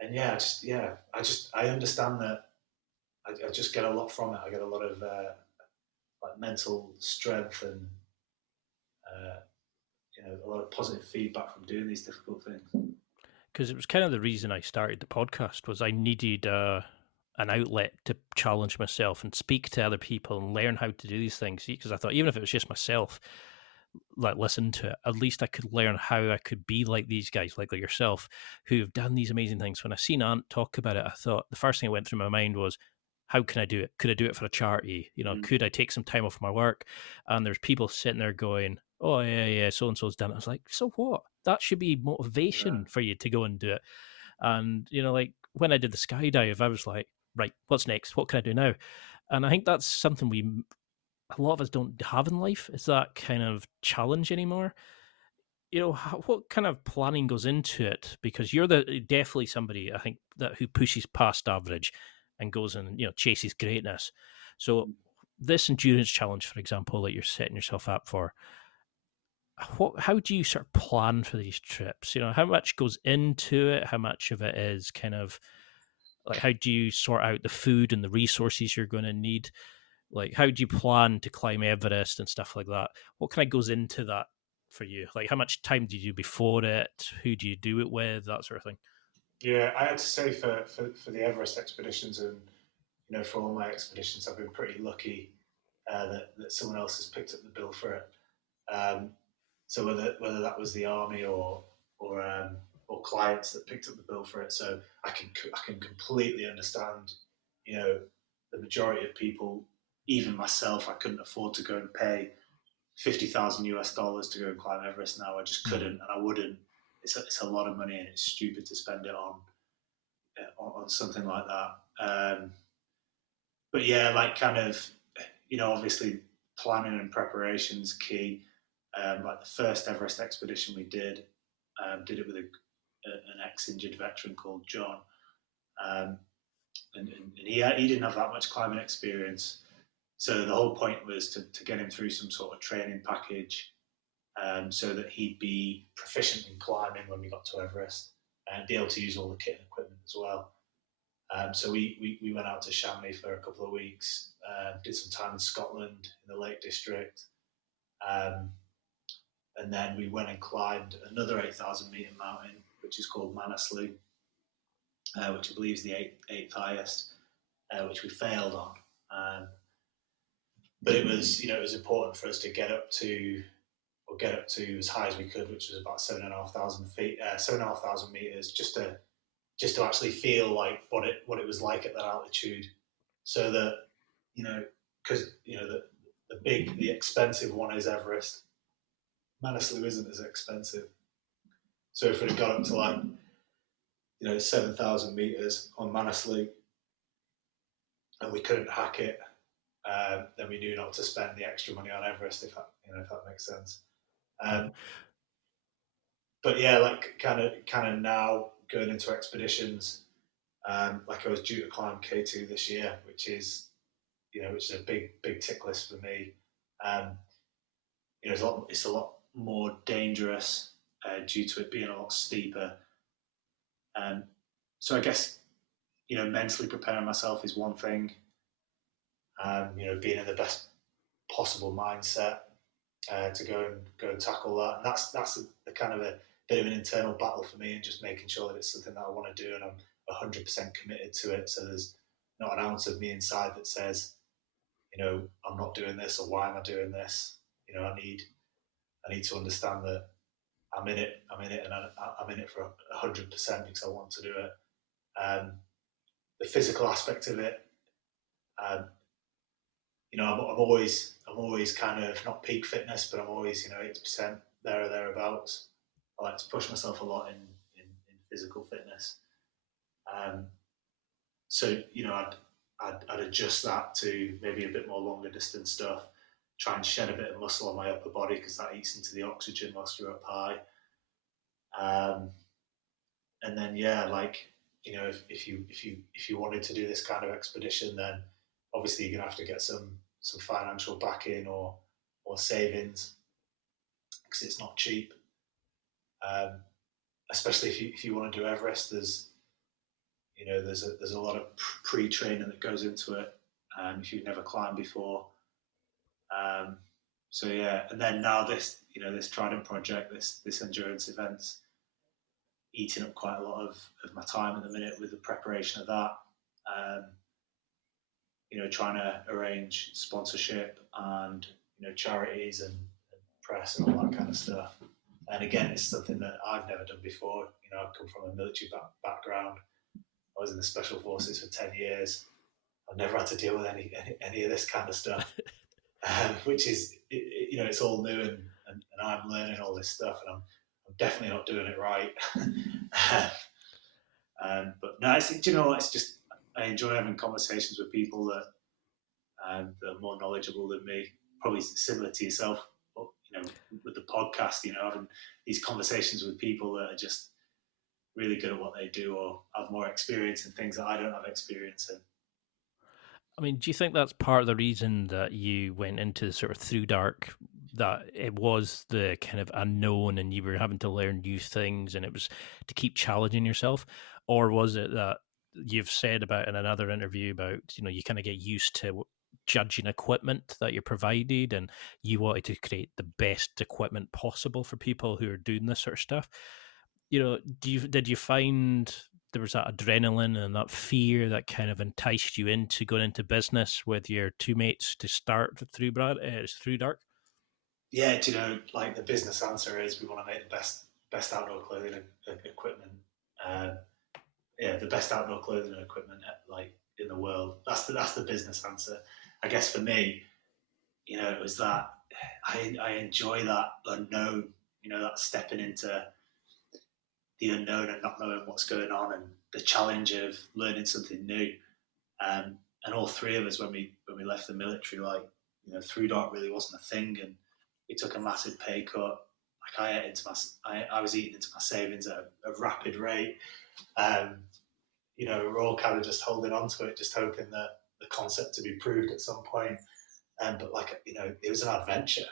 And I understand that I just get a lot from it. I get a lot of like mental strength and uh, a lot of positive feedback from doing these difficult things. Because it was kind of the reason I started the podcast was I needed an outlet to challenge myself and speak to other people and learn how to do these things. Because I thought even if it was just myself, like listen to it, at least I could learn how I could be like these guys, like yourself, who have done these amazing things. When I seen Ant talk about it, I thought the first thing that went through my mind was, how can I do it? Could I do it for a charity? Mm. Could I take some time off my work? And there's people sitting there going, oh yeah, so and so's done it. I was like, so what? That should be Yeah. motivation for you to go and do it. And like when I did the skydive, I was like, right, what's next? What can I do now? And I think that's something a lot of us don't have in life, is that kind of challenge anymore. What kind of planning goes into it? Because you're definitely somebody, I think, that who pushes past average and goes and chases greatness. So this endurance challenge, for example, that you're setting yourself up for, how do you sort of plan for these trips? How much goes into it? How much of it is kind of like, how do you sort out the food and the resources you're going to need? Like, how do you plan to climb Everest and stuff like that? What kind of goes into that for you? Like, how much time do you do before it? Who do you do it with? That sort of thing. Yeah, I had to say for the Everest expeditions and for all my expeditions, I've been pretty lucky that someone else has picked up the bill for it. Um, so whether that was the army or or clients that picked up the bill for it, so I can completely understand. The majority of people, even myself, I couldn't afford to go and pay $50,000 to go and climb Everest now. I just couldn't, and I wouldn't. It's a lot of money, and it's stupid to spend it on something like that. But yeah, like kind of, obviously planning and preparation is key. Like the first Everest expedition we did it with an ex-injured veteran called John, um, and he didn't have that much climbing experience. So the whole point was to get him through some sort of training package, so that he'd be proficient in climbing when we got to Everest and be able to use all the kit and equipment as well. So we went out to Chamonix for a couple of weeks, did some time in Scotland in the Lake District, um, and then we went and climbed another 8,000 meter mountain, which is called Manaslu, which I believe is the eighth highest, which we failed on. But it was important for us to get up to as high as we could, which was about 7,500 feet, 7,500 meters, just to actually feel like what it was like at that altitude, so that because the expensive one is Everest. Manaslu isn't as expensive, so if we'd have got up to like 7,000 meters on Manaslu and we couldn't hack it, then we knew not to spend the extra money on Everest, if that makes sense. But yeah, like kind of now going into expeditions, Like I was due to climb K2 this year, which is a big tick list for me. It's a lot more dangerous due to it being a lot steeper. So I guess mentally preparing myself is one thing. Being in the best possible mindset to go and tackle that, and that's a kind of a bit of an internal battle for me, and just making sure that it's something that I want to do and I'm 100% committed to it. So there's not an ounce of me inside that says, I'm not doing this, or why am I doing this? I need to understand that I'm in it, and I'm in it for 100% because I want to do it. The physical aspect of it, um, I'm always kind of not peak fitness, but I'm always 80% there or thereabouts. I like to push myself a lot in physical fitness. So I'd adjust that to maybe a bit more longer distance stuff. Try and shed a bit of muscle on my upper body because that eats into the oxygen whilst you're up high. And then if you wanted to do this kind of expedition, then obviously you're gonna have to get some financial backing or savings because it's not cheap. Especially if you want to do Everest, there's a lot of pre-training that goes into it. If you've never climbed before, so yeah. And then now this Trident Project, this endurance event's eating up quite a lot of my time at the minute with the preparation of that. Trying to arrange sponsorship and charities and press and all that kind of stuff. And again, it's something that I've never done before. I've come from a military background. I was in the special forces for 10 years. I've never had to deal with any of this kind of stuff, which is it's all new, and I'm learning all this stuff, and I'm definitely not doing it right. But no, it's just I enjoy having conversations with people that are more knowledgeable than me, probably similar to yourself. But, with the podcast, having these conversations with people that are just really good at what they do or have more experience in things that I don't have experience in. I mean, do you think that's part of the reason that you went into the sort of ThruDark, that it was the kind of unknown and you were having to learn new things and it was to keep challenging yourself? Or was it that you've said about in another interview about, you kind of get used to judging equipment that you're provided and you wanted to create the best equipment possible for people who are doing this sort of stuff? Did you find there was that adrenaline and that fear that kind of enticed you into going into business with your two mates to start ThruDark? Yeah, like the business answer is we want to make the best outdoor clothing equipment. The best outdoor clothing and equipment like in the world. That's the business answer. I guess for me, it was that I enjoy that unknown. That stepping into the unknown and not knowing what's going on, and the challenge of learning something new. And all three of us, when we left the military, ThruDark really wasn't a thing, and we took a massive pay cut. Like I was eating into my savings at a rapid rate. We're all kind of just holding on to it, just hoping that the concept to be proved at some point. But it was an adventure,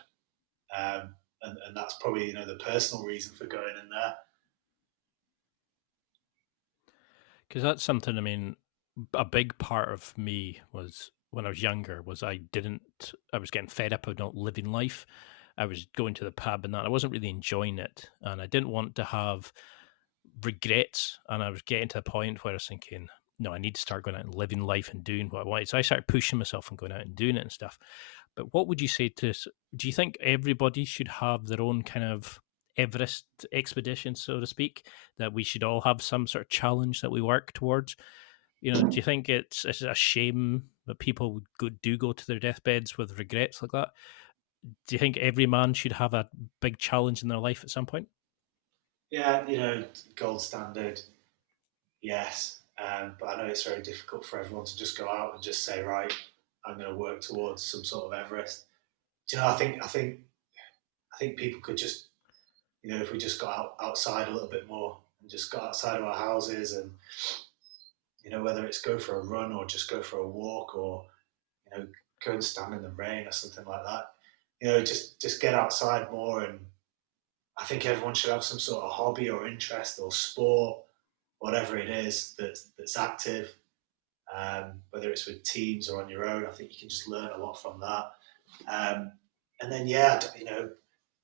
and that's probably the personal reason for going in there. Because that's something, I mean, a big part of me was when I was younger was I was getting fed up of not living life. I was going to the pub and that I wasn't really enjoying it, and I didn't want to have regrets. And I was getting to a point where I was thinking, no, I need to start going out and living life and doing what I wanted. So I started pushing myself and going out and doing it and stuff. But what would you say to? Do you think everybody should have their own kind of Everest expedition, so to speak? That we should all have some sort of challenge that we work towards? Do you think it's a shame that people do go to their deathbeds with regrets like that? Do you think every man should have a big challenge in their life at some point? Yeah, gold standard, yes. But I know it's very difficult for everyone to just go out and just say, right, I'm going to work towards some sort of Everest. I think people could just, if we just got outside a little bit more and just got outside of our houses and, whether it's go for a run or just go for a walk, or go and stand in the rain or something like that. Just get outside more. And I think everyone should have some sort of hobby or interest or sport, whatever it is that's active. Whether it's with teams or on your own, I think you can just learn a lot from that. And then,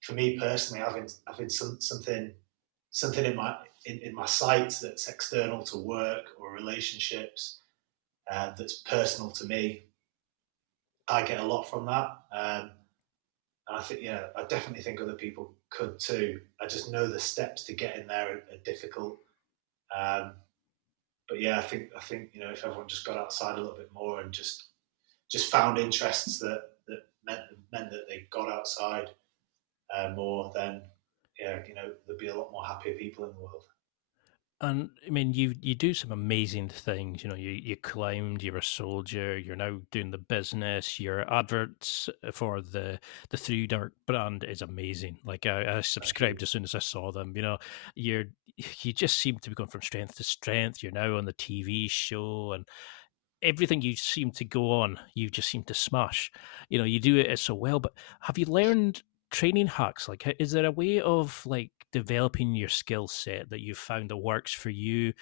for me personally, having something in my sights that's external to work or relationships, that's personal to me, I get a lot from that. And I think, I definitely think other people could too. I just know the steps to get in there are difficult. But yeah, I think if everyone just got outside a little bit more and just found interests that meant that they got outside more, then there'd be a lot more happier people in the world. And I mean, you do some amazing things. You climbed. You're a soldier. You're now doing the business. Your adverts for the ThruDark brand is amazing. Like I subscribed as soon as I saw them. You just seem to be going from strength to strength. You're now on the TV show, and everything you seem to go on, you just seem to smash. You do it so well. But have you learned training hacks? Like, is there a way of like developing your skill set that you've found that works for you?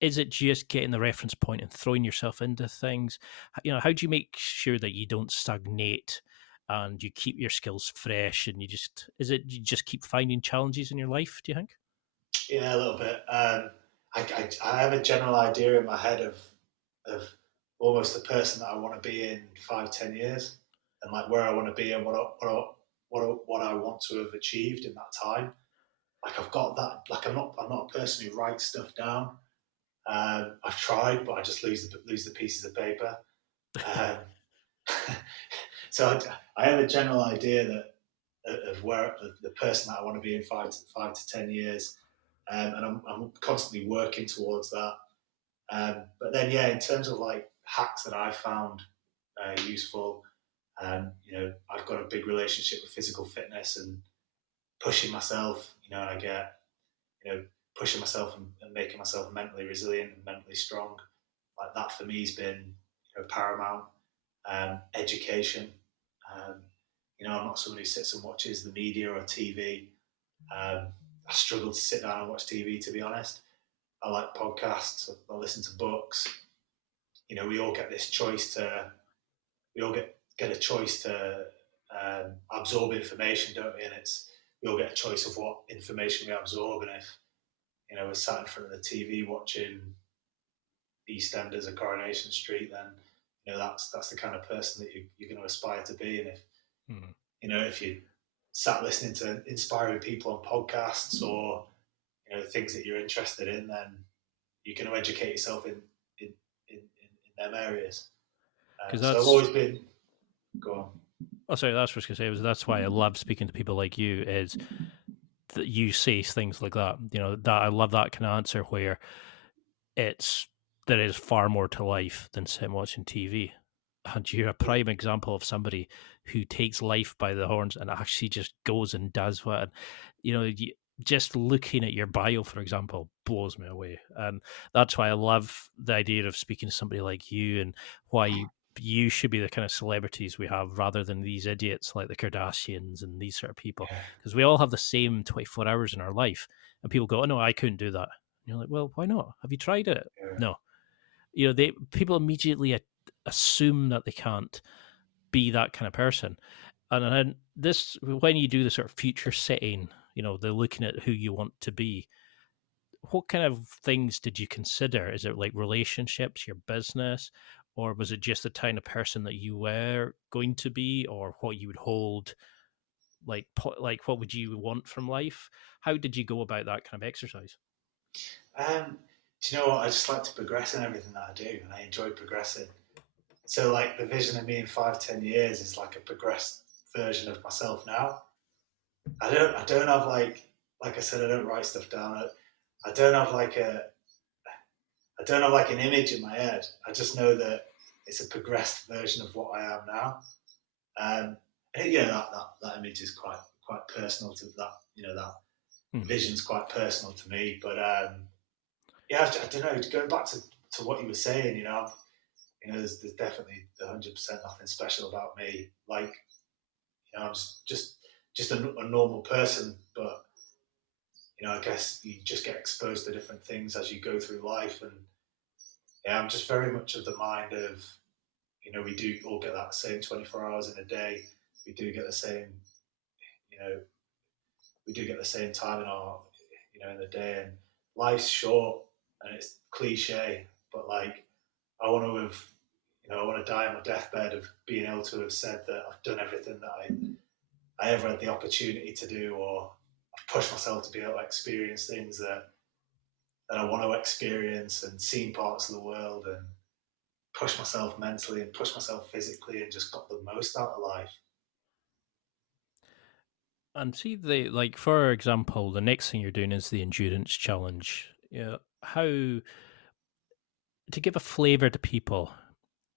Is it just getting the reference point and throwing yourself into things? How do you make sure that you don't stagnate and you keep your skills fresh, and you just keep finding challenges in your life, do you think? Yeah, a little bit. I have a general idea in my head of almost the person that I want to be in 5-10 years, and like where I want to be and what I want to have achieved in that time. Like I've got that. Like I'm not a person who writes stuff down. I've tried, but I just lose the pieces of paper. Um, so I have a general idea of where the person that I want to be in 5 to 10 years, and I'm constantly working towards that. But then, yeah, in terms of like hacks that I found useful, I've got a big relationship with physical fitness and pushing myself. And I get pushing myself and making myself mentally resilient and mentally strong. Like that for me has been paramount. Education. Um, I'm not someone who sits and watches the media or TV. I struggle to sit down and watch TV, to be honest. I like podcasts. I listen to books. We all get this choice to. We all get a choice to absorb information, don't we? And we all get a choice of what information we absorb. And if we're sat in front of the TV watching EastEnders or Coronation Street, then that's the kind of person that you're going to aspire to be. And if you sat listening to inspiring people on podcasts or things that you're interested in, then you're going to educate yourself in them areas. So I've always been. Go on. Oh, sorry, that's what I was going to say. That's why I love speaking to people like you. Is that you say things like that? That I love that kind of answer where there is far more to life than sitting watching TV. And you're a prime example of somebody who takes life by the horns and actually just goes and does what. Just looking at your bio, for example, blows me away. And that's why I love the idea of speaking to somebody like you, and why you should be the kind of celebrities we have rather than these idiots like the Kardashians and these sort of people. Because we all have the same 24 hours in our life. And people go, oh, no, I couldn't do that. And you're like, well, why not? Have you tried it? Yeah. No. People immediately assume that they can't be that kind of person. And then when you do the sort of future setting, they're looking at who you want to be. What kind of things did you consider? Is it like relationships, your business, or was it just the kind of person that you were going to be, or what you would hold? Like what would you want from life? How did you go about that kind of exercise? Do you know what? I just like to progress in everything that I do, and I enjoy progressing. So, like the vision of me in 5-10 years is like a progressed version of myself now. I don't have like I said, I don't write stuff down. I don't have like an image in my head. I just know that it's a progressed version of what I am now. That image is quite personal to that. That vision's quite personal to me. But I don't know. Going back to to what you were saying, there's definitely 100% nothing special about me. Like, I'm just a normal person, but I guess you just get exposed to different things as you go through life, and yeah, I'm just very much of the mind of, we do all get that same 24 hours in a day. We do get the same, you know, we do get the same time in our, in the day, and life's short, and it's cliche, but like, I want to have, I want to die on my deathbed of being able to have said that I've done everything that I ever had the opportunity to do, or I've pushed myself to be able to experience things that I want to experience, and seen parts of the world, and push myself mentally and push myself physically, and just got the most out of life. And see, like for example, the next thing you're doing is the endurance challenge. How to give a flavour to people.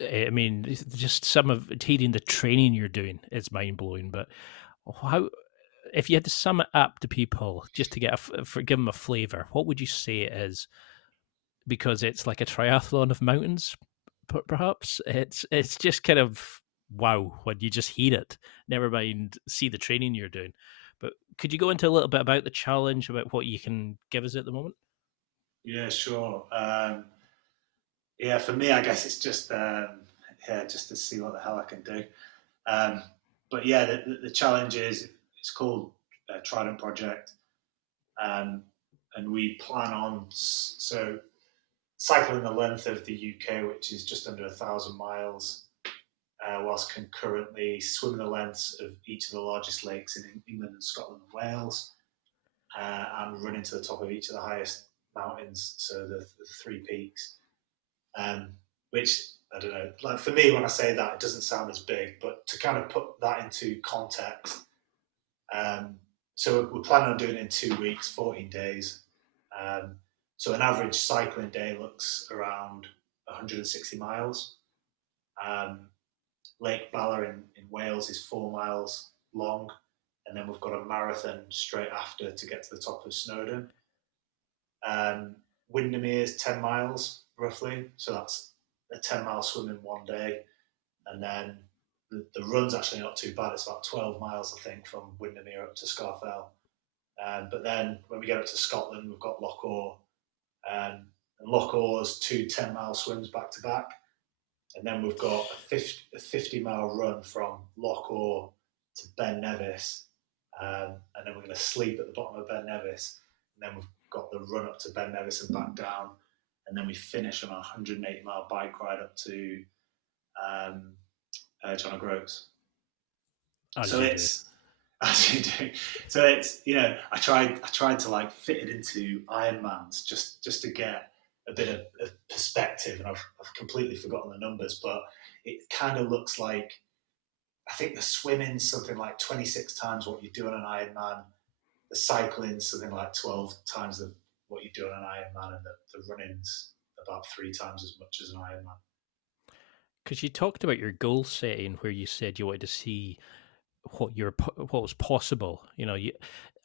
I mean, just some of hearing the training you're doing is mind blowing. But how, if you had to sum it up to people, just to get give them a flavour, what would you say it is? Because it's like a triathlon of mountains, perhaps. It's just kind of wow when you just hear it. Never mind see the training you're doing. But could you go into a little bit about the challenge, about what you can give us at the moment? Yeah, sure. Yeah, for me, I guess it's just just to see what the hell I can do. Um, but yeah, the challenge is, it's called Trident Project, um, and we plan on cycling the length of the UK, which is just under 1,000 miles, whilst concurrently swimming the lengths of each of the largest lakes in England and Scotland and Wales, and running to the top of each of the highest mountains, so the three peaks. Which, I don't know, like for me, when I say that, it doesn't sound as big, but to kind of put that into context, so we're planning on doing it in 2 weeks, 14 days. So an average cycling day looks around 160 miles. Um, Lake Bala in Wales is 4 miles long, and then we've got a marathon straight after to get to the top of Snowdon. Windermere is 10 miles roughly, so that's a 10-mile swim in one day, and then the run's actually not too bad. It's about 12 miles, I think, from Windermere up to Scafell. But then when we get up to Scotland, we've got Loch Awe, and Loch Awe's 2 10-mile swims back to back, and then we've got a 50-mile run from Loch Awe to Ben Nevis, and then we're going to sleep at the bottom of Ben Nevis, and then we've got the run up to Ben Nevis and back down, and then we finish on a 180-mile bike ride up to John O'Groats. So it's as you do. So it's I tried to like fit it into Ironmans just to get a bit of perspective, and I've completely forgotten the numbers, but it kind of looks like, I think the swimming's something like 26 times what you do on an Ironman, the cycling's something like 12 times what you do on an Ironman, and the running's about 3 times as much as an Ironman. Because you talked about your goal setting, where you said you wanted to see what was possible.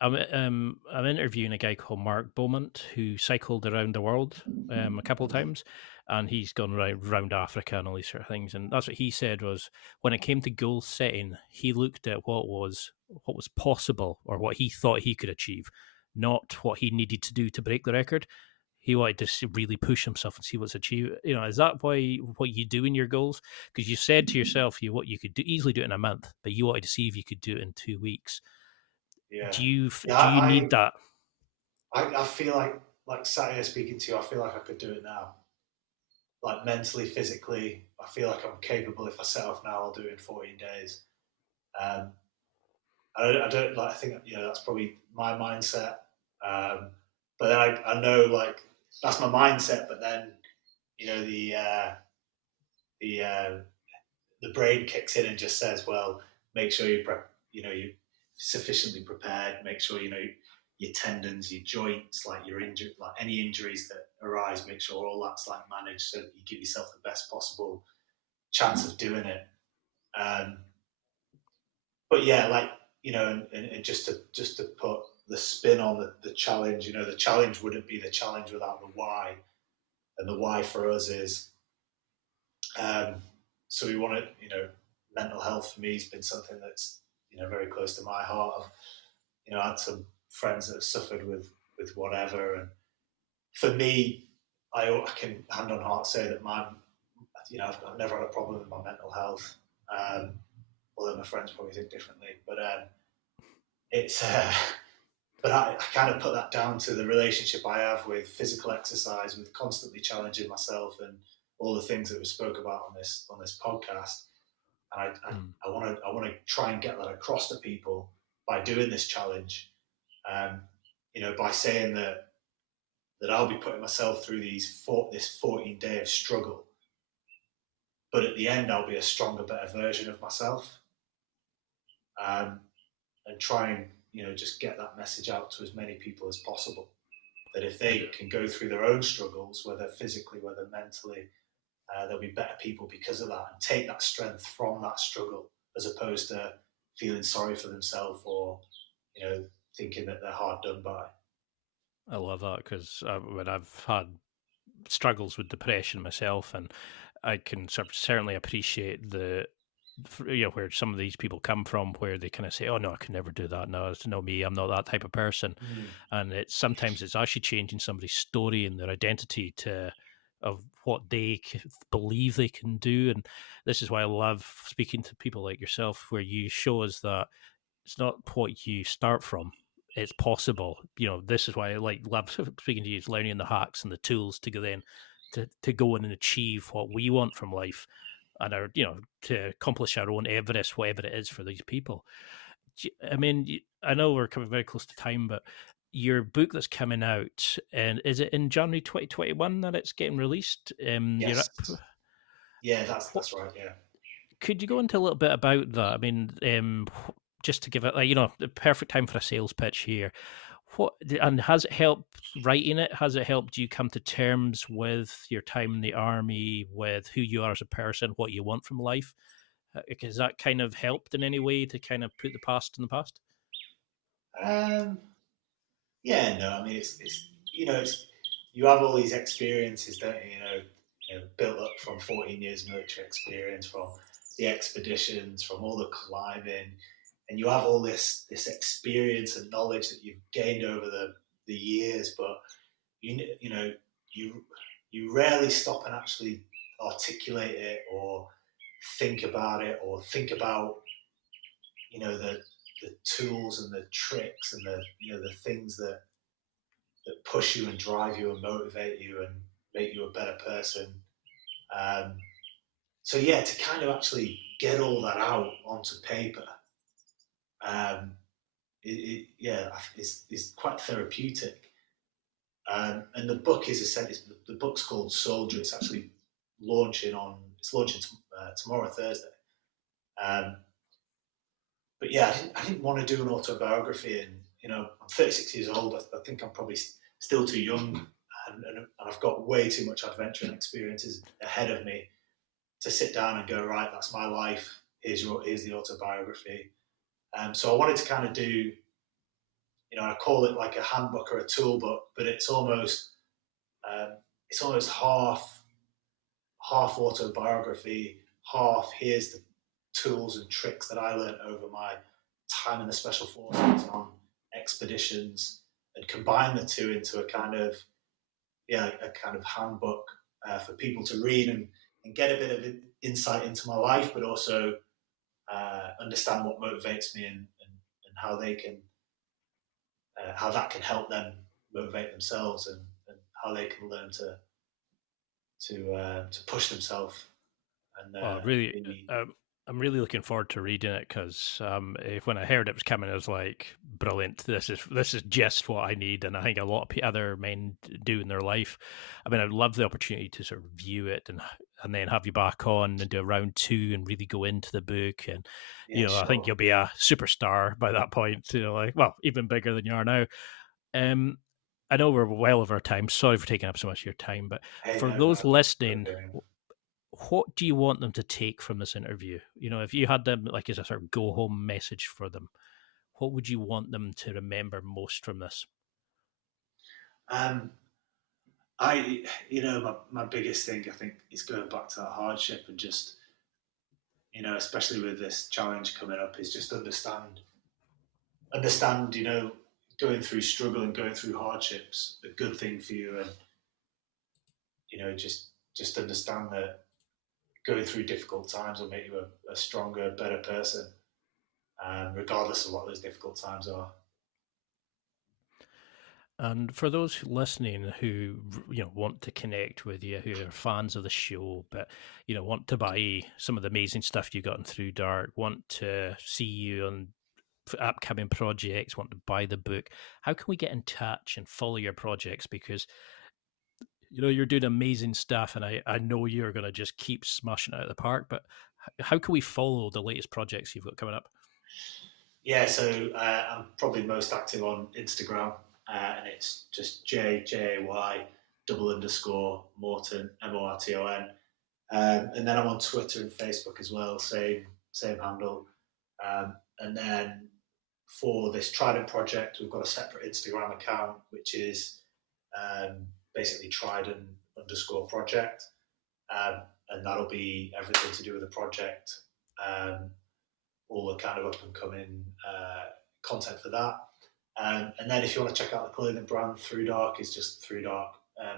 I'm interviewing a guy called Mark Beaumont who cycled around the world a couple of times, and he's gone around Africa and all these sort of things. And that's what he said was, when it came to goal setting, he looked at what was possible, or what he thought he could achieve, not what he needed to do to break the record. He wanted to really push himself and see what's achieved. Is that why what you do in your goals? Because you said to yourself, what you could easily do it in a month, but you wanted to see if you could do it in 2 weeks. Yeah. Do you need that? I feel like sat here speaking to you, I feel like I could do it now. Like mentally, physically, I feel like I'm capable. If I set off now, I'll do it in 14 days. I don't like. I think that's probably my mindset. But then I know, like, that's my mindset. But then the brain kicks in and just says, well, make sure you're sufficiently prepared. Make sure your tendons, your joints, like your injury, like any injuries that arise, make sure all that's like managed, so that you give yourself the best possible chance of doing it. But yeah, like, and just to put the spin on the challenge, the challenge wouldn't be the challenge without the why. And the why for us is, so we want to, mental health for me has been something that's, very close to my heart. I had some friends that have suffered with whatever, and for me, I can hand on heart say that I've never had a problem with my mental health. Although my friends probably think differently, but it's. But I kind of put that down to the relationship I have with physical exercise, with constantly challenging myself, and all the things that we spoke about on this podcast. And I want to try and get that across to people by doing this challenge. By saying that I'll be putting myself through this 14-day of struggle, but at the end I'll be a stronger, better version of myself, and try and just get that message out to as many people as possible. That if they can go through their own struggles, whether physically, whether mentally, they'll be better people because of that, and take that strength from that struggle, as opposed to feeling sorry for themselves or thinking that they're hard done by. I love that, because when I've had struggles with depression myself, and I can certainly appreciate where some of these people come from, where they kind of say, "Oh no, I could never do that. No, it's no me. I'm not that type of person." And sometimes it's actually changing somebody's story and their identity of what they believe they can do. And this is why I love speaking to people like yourself, where you show us that it's not what you start from. It's possible. This is why I love speaking to you. It's learning the hacks and the tools to go then to go in and achieve what we want from life, and to accomplish our own Everest, whatever it is for these people. I mean, I know we're coming very close to time, but your book that's coming out, and is it in January 2021 that it's getting released? Yes. Yeah, that's right. Yeah. Could you go into a little bit about that? I mean, just to give it, the perfect time for a sales pitch here. And has it helped writing it? Has it helped you come to terms with your time in the army, with who you are as a person, what you want from life? Has that kind of helped in any way to kind of put the past in the past? Yeah, no, I mean it's you have all these experiences that built up from 14 years military experience, from the expeditions, from all the climbing, and you have all this experience and knowledge that you've gained over the years, but you rarely stop and actually articulate it or think about it, or think about the tools and the tricks and the things that push you and drive you and motivate you and make you a better person. So yeah, to kind of actually get all that out onto paper, it's quite therapeutic. And the book the book's called Soldier. It's actually launching tomorrow, Thursday. But yeah, I didn't want to do an autobiography, and I'm 36 years old. I think I'm probably still too young, and I've got way too much adventure and experiences ahead of me to sit down and go, right, that's my life. Here's the autobiography. So I wanted to kind of do, I call it like a handbook or a tool book, but it's almost half autobiography, half here's the tools and tricks that I learned over my time in the special forces on expeditions, and combine the two into a kind of handbook for people to read and get a bit of insight into my life, but also understand what motivates me, and how they can how that can help them motivate themselves, and how they can learn to push themselves. And Really, I'm really looking forward to reading it, because when I heard it was coming, I was like, brilliant. This is just what I need, and I think a lot of other men do in their life. I mean, I'd love the opportunity to sort of view it and then have you back on and do a round two and really go into the book. And sure. I think you'll be a superstar by that point. Well, even bigger than you are now. I know we're well over time. Sorry for taking up so much of your time, but for those listening, what do you want them to take from this interview? If you had them like as a sort of go home message for them, what would you want them to remember most from this? My biggest thing, I think, is going back to that hardship and just, especially with this challenge coming up, is just understand, going through struggle and going through hardships, a good thing for you. And, just understand that going through difficult times will make you a stronger, better person, regardless of what those difficult times are. And for those listening who want to connect with you, who are fans of the show, but want to buy some of the amazing stuff you got in ThruDark, want to see you on upcoming projects, want to buy the book, how can we get in touch and follow your projects? Because you're doing amazing stuff, and I know you're going to just keep smashing it out of the park. But how can we follow the latest projects you've got coming up? Yeah, so I'm probably most active on Instagram. And it's just Jay Morton Morton. And then I'm on Twitter and Facebook as well, same handle. And then for this Trident Project, we've got a separate Instagram account, which is basically Trident_project. And that'll be everything to do with the project, all the kind of up and coming content for that. And then if you want to check out the clothing brand, ThruDark is just ThruDark,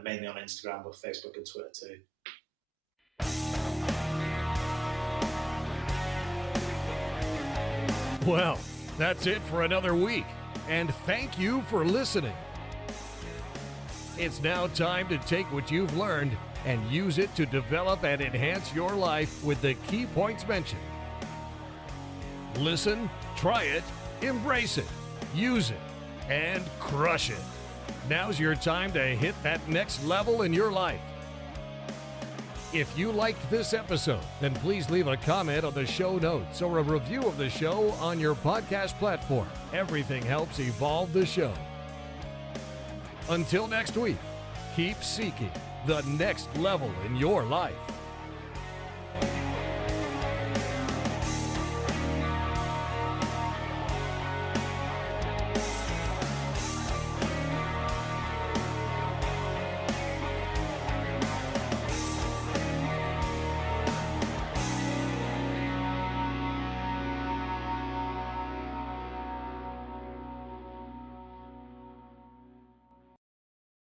mainly on Instagram, but Facebook and Twitter too. Well, that's it for another week, and thank you for listening. It's now time to take what you've learned and use it to develop and enhance your life with the key points mentioned. Listen, try it, embrace it, use it, and crush it. Now's your time to hit that next level in your life. If you liked this episode, then please leave a comment on the show notes or a review of the show on your podcast platform. Everything helps evolve the show. Until next week, keep seeking the next level in your life.